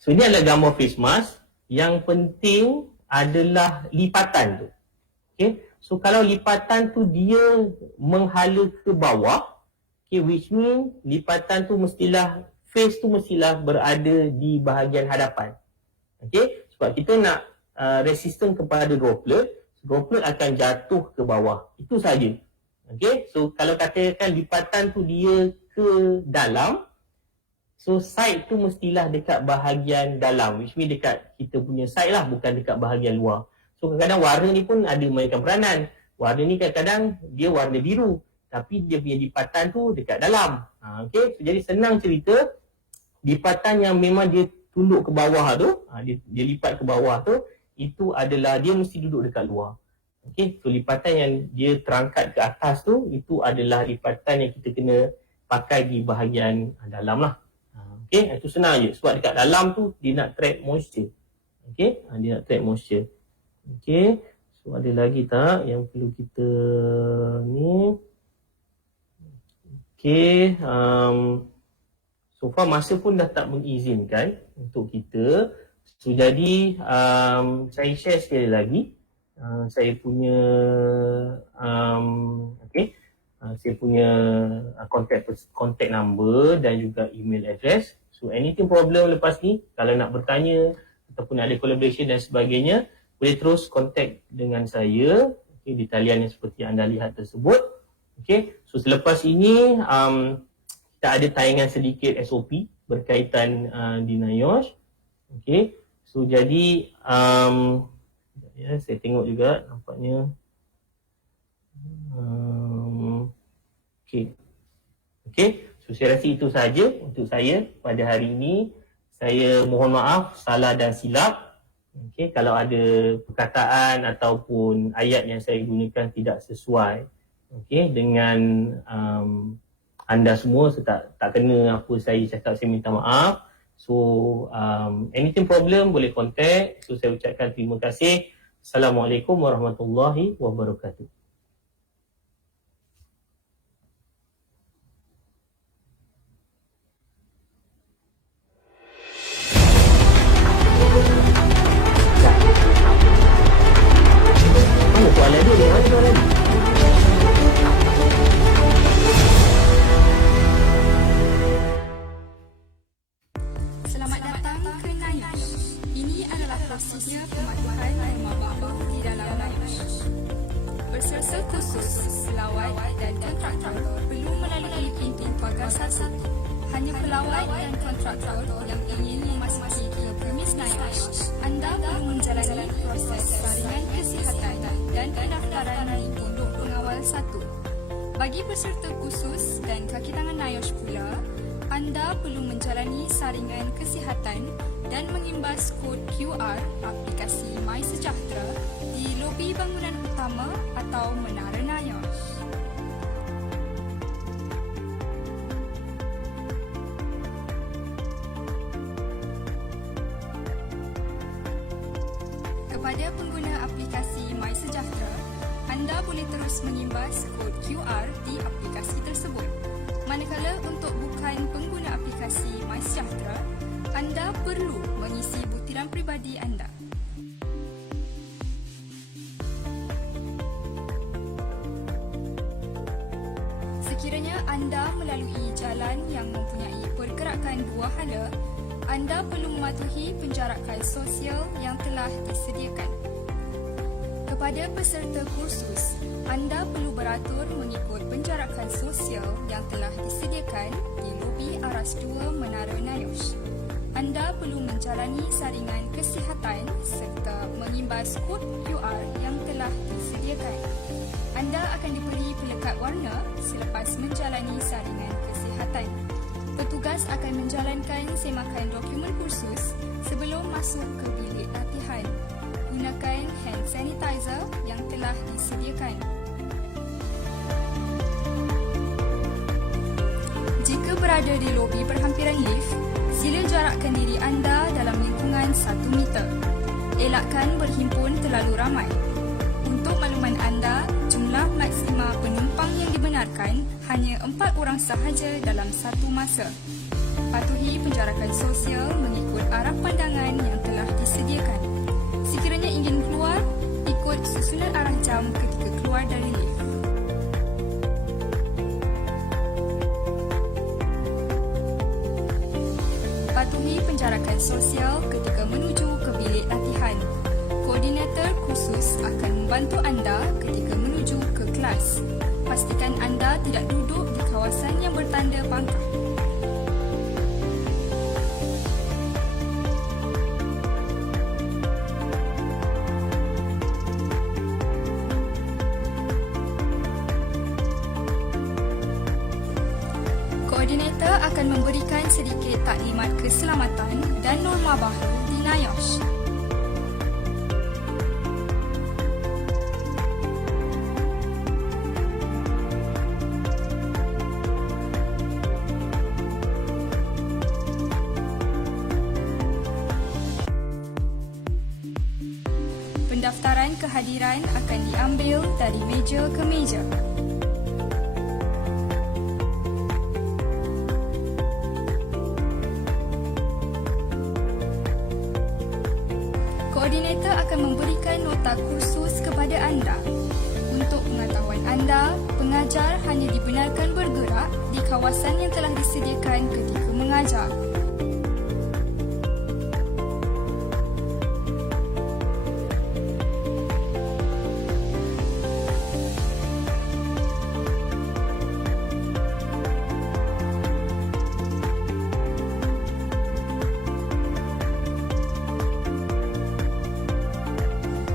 So ini adalah gambar face mask yang penting adalah lipatan tu. Okay, so kalau lipatan tu dia menghala ke bawah, okay, which mean lipatan tu mestilah, face tu mestilah berada di bahagian hadapan. Okay, sebab kita nak resisten kepada droplet akan jatuh ke bawah. Itu saja. Okay, so kalau katakan lipatan tu dia ke dalam, so side tu mestilah dekat bahagian dalam, which mean dekat kita punya side lah, bukan dekat bahagian luar. So kadang-kadang warna ni pun ada mainkan peranan. Warna ni kadang-kadang dia warna biru, tapi dia punya lipatan tu dekat dalam. Okay, so jadi senang cerita, lipatan yang memang dia tunduk ke bawah tu, dia lipat ke bawah tu, itu adalah dia mesti duduk dekat luar. Okay, so lipatan yang dia terangkat ke atas tu, itu adalah lipatan yang kita kena pakai di bahagian dalam lah. Okay, itu senang je. Sebab dekat dalam tu dia nak trap moisture. Okay, dia nak trap moisture. Okay, so ada lagi tak yang perlu kita ni? Okay, so far masa pun dah tak mengizinkan untuk kita. So jadi saya share sekali lagi saya punya saya punya contact number dan juga email address. So anything problem lepas ni, kalau nak bertanya ataupun ada collaboration dan sebagainya, boleh terus contact dengan saya, okay, di talian yang seperti anda lihat tersebut. Okay, so selepas ini kita ada tayangan sedikit SOP berkaitan di NIOSH. Okay, so jadi ya, saya tengok juga nampaknya. Okay, so saya rasa itu sahaja untuk saya pada hari ini. Saya mohon maaf salah dan silap. Okay, kalau ada perkataan ataupun ayat yang saya gunakan tidak sesuai, okay, dengan anda semua, saya tak kena apa saya cakap, saya minta maaf. So anything problem boleh contact. So saya ucapkan terima kasih. Assalamualaikum warahmatullahi wabarakatuh. Selamat datang ke NIOSH. Ini adalah prosedur pematuhan rumah bawah di dalam NIOSH. Peserta khusus, pelawat dan kontraktor perlu melalui pintu pagar 1. Hanya pelawat dan kontraktor yang ingin memasuki ke premis NIOSH. Anda perlu menjalani proses saringan kesihatan dan pendaftaran di pondok pengawal 1. Bagi peserta khusus dan kaki tangan NIOSH pula, anda perlu menjalani saringan kesihatan dan mengimbas kod QR aplikasi MySejahtera di lobi bangunan utama atau Menara NIOSH. Kepada pengguna aplikasi MySejahtera, anda boleh terus mengimbas kod QR di aplikasi tersebut. Manakala untuk bukan pengguna aplikasi MySejahtera, anda perlu mengisi butiran peribadi anda. Sekiranya anda melalui jalan yang mempunyai pergerakan dua hala, anda perlu mematuhi penjarakan sosial yang telah disediakan. Kepada peserta kursus, anda perlu beratur mengikut penjarakan sosial yang telah disediakan di lobi Aras 2 Menara NIOSH. Anda perlu menjalani saringan kesihatan serta mengimbas kod QR yang telah disediakan. Anda akan diberi pelekat warna selepas menjalani saringan kesihatan. Petugas akan menjalankan semakan dokumen kursus sebelum masuk ke bilik latihan. Gunakan hand sanitizer yang telah disediakan. Jika berada di lobi berhampiran lift, sila jarakkan diri anda dalam lingkungan 1 meter. Elakkan berhimpun terlalu ramai. Untuk makluman anda, jumlah maksima penumpang yang dibenarkan hanya 4 orang sahaja dalam satu masa. Patuhi penjarakan sosial mengikut arah pandangan yang telah disediakan. disediakan. Sekiranya ingin keluar, ikut susunan arah jam ketika keluar dari lift. Patuhi penjarakan sosial ketika menuju ke bilik latihan. Koordinator khusus akan membantu anda ketika menuju ke kelas. Pastikan anda tidak duduk di kawasan yang bertanda pangkal. Koordinator akan memberikan sedikit taklimat keselamatan dan norma baharu di NIOSH. Pendaftaran kehadiran akan diambil dari meja ke meja. Koordinator akan memberikan nota kursus kepada anda. Untuk pengetahuan anda, pengajar hanya dibenarkan bergerak di kawasan yang telah disediakan ketika mengajar.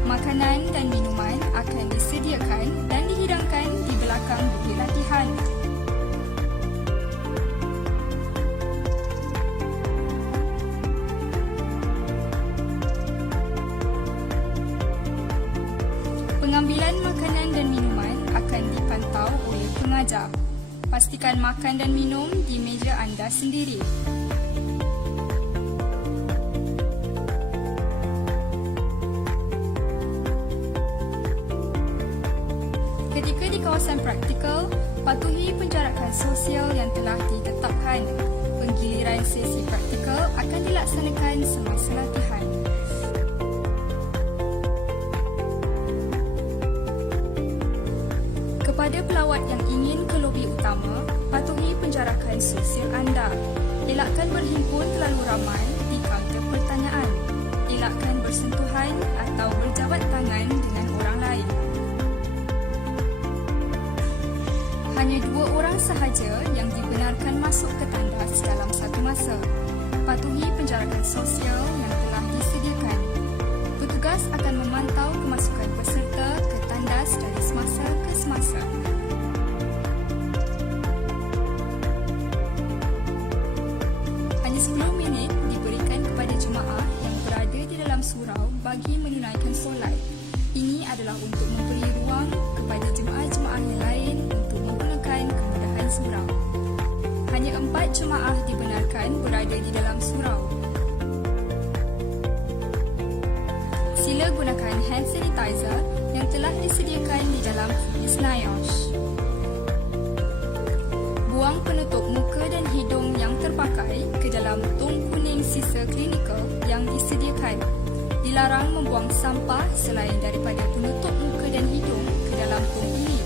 Makanan dan minuman akan disediakan dan dihidangkan di belakang bilik latihan. Pengambilan makanan dan minuman akan dipantau oleh pengajar. Pastikan makan dan minum di meja anda sendiri. Ketika di kawasan praktikal, patuhi penjarakan sosial yang telah ditetapkan. Penggiliran sesi praktikal akan dilaksanakan semasa latihan. Kepada pelawat yang ingin ke lobi utama, patuhi penjarakan sosial anda. Elakkan berhimpun terlalu ramai di kaunter pertanyaan. Elakkan bersentuhan atau berjabat tangan dengan orang lain. Hanya 2 orang sahaja yang dibenarkan masuk ke tandas dalam satu masa. Patuhi penjarakan sosial yang telah disediakan. Petugas akan memantau kemasukan peserta ke tandas dari semasa ke semasa. Hanya 10 minit diberikan kepada jemaah yang berada di dalam surau bagi menunaikan solat. Ini adalah untuk memberi ruang kepada jemaah-jemaah yang lain untuk menggunakan kemudahan surau. Hanya 4 jemaah dibenarkan berada di dalam surau. Sila gunakan hand sanitizer yang telah disediakan di dalam furnis NIOSH. Buang penutup muka dan hidung yang terpakai ke dalam tong kuning sisa klinikal yang disediakan. Dilarang membuang sampah selain daripada penutup muka dan hidung ke dalam tong ini.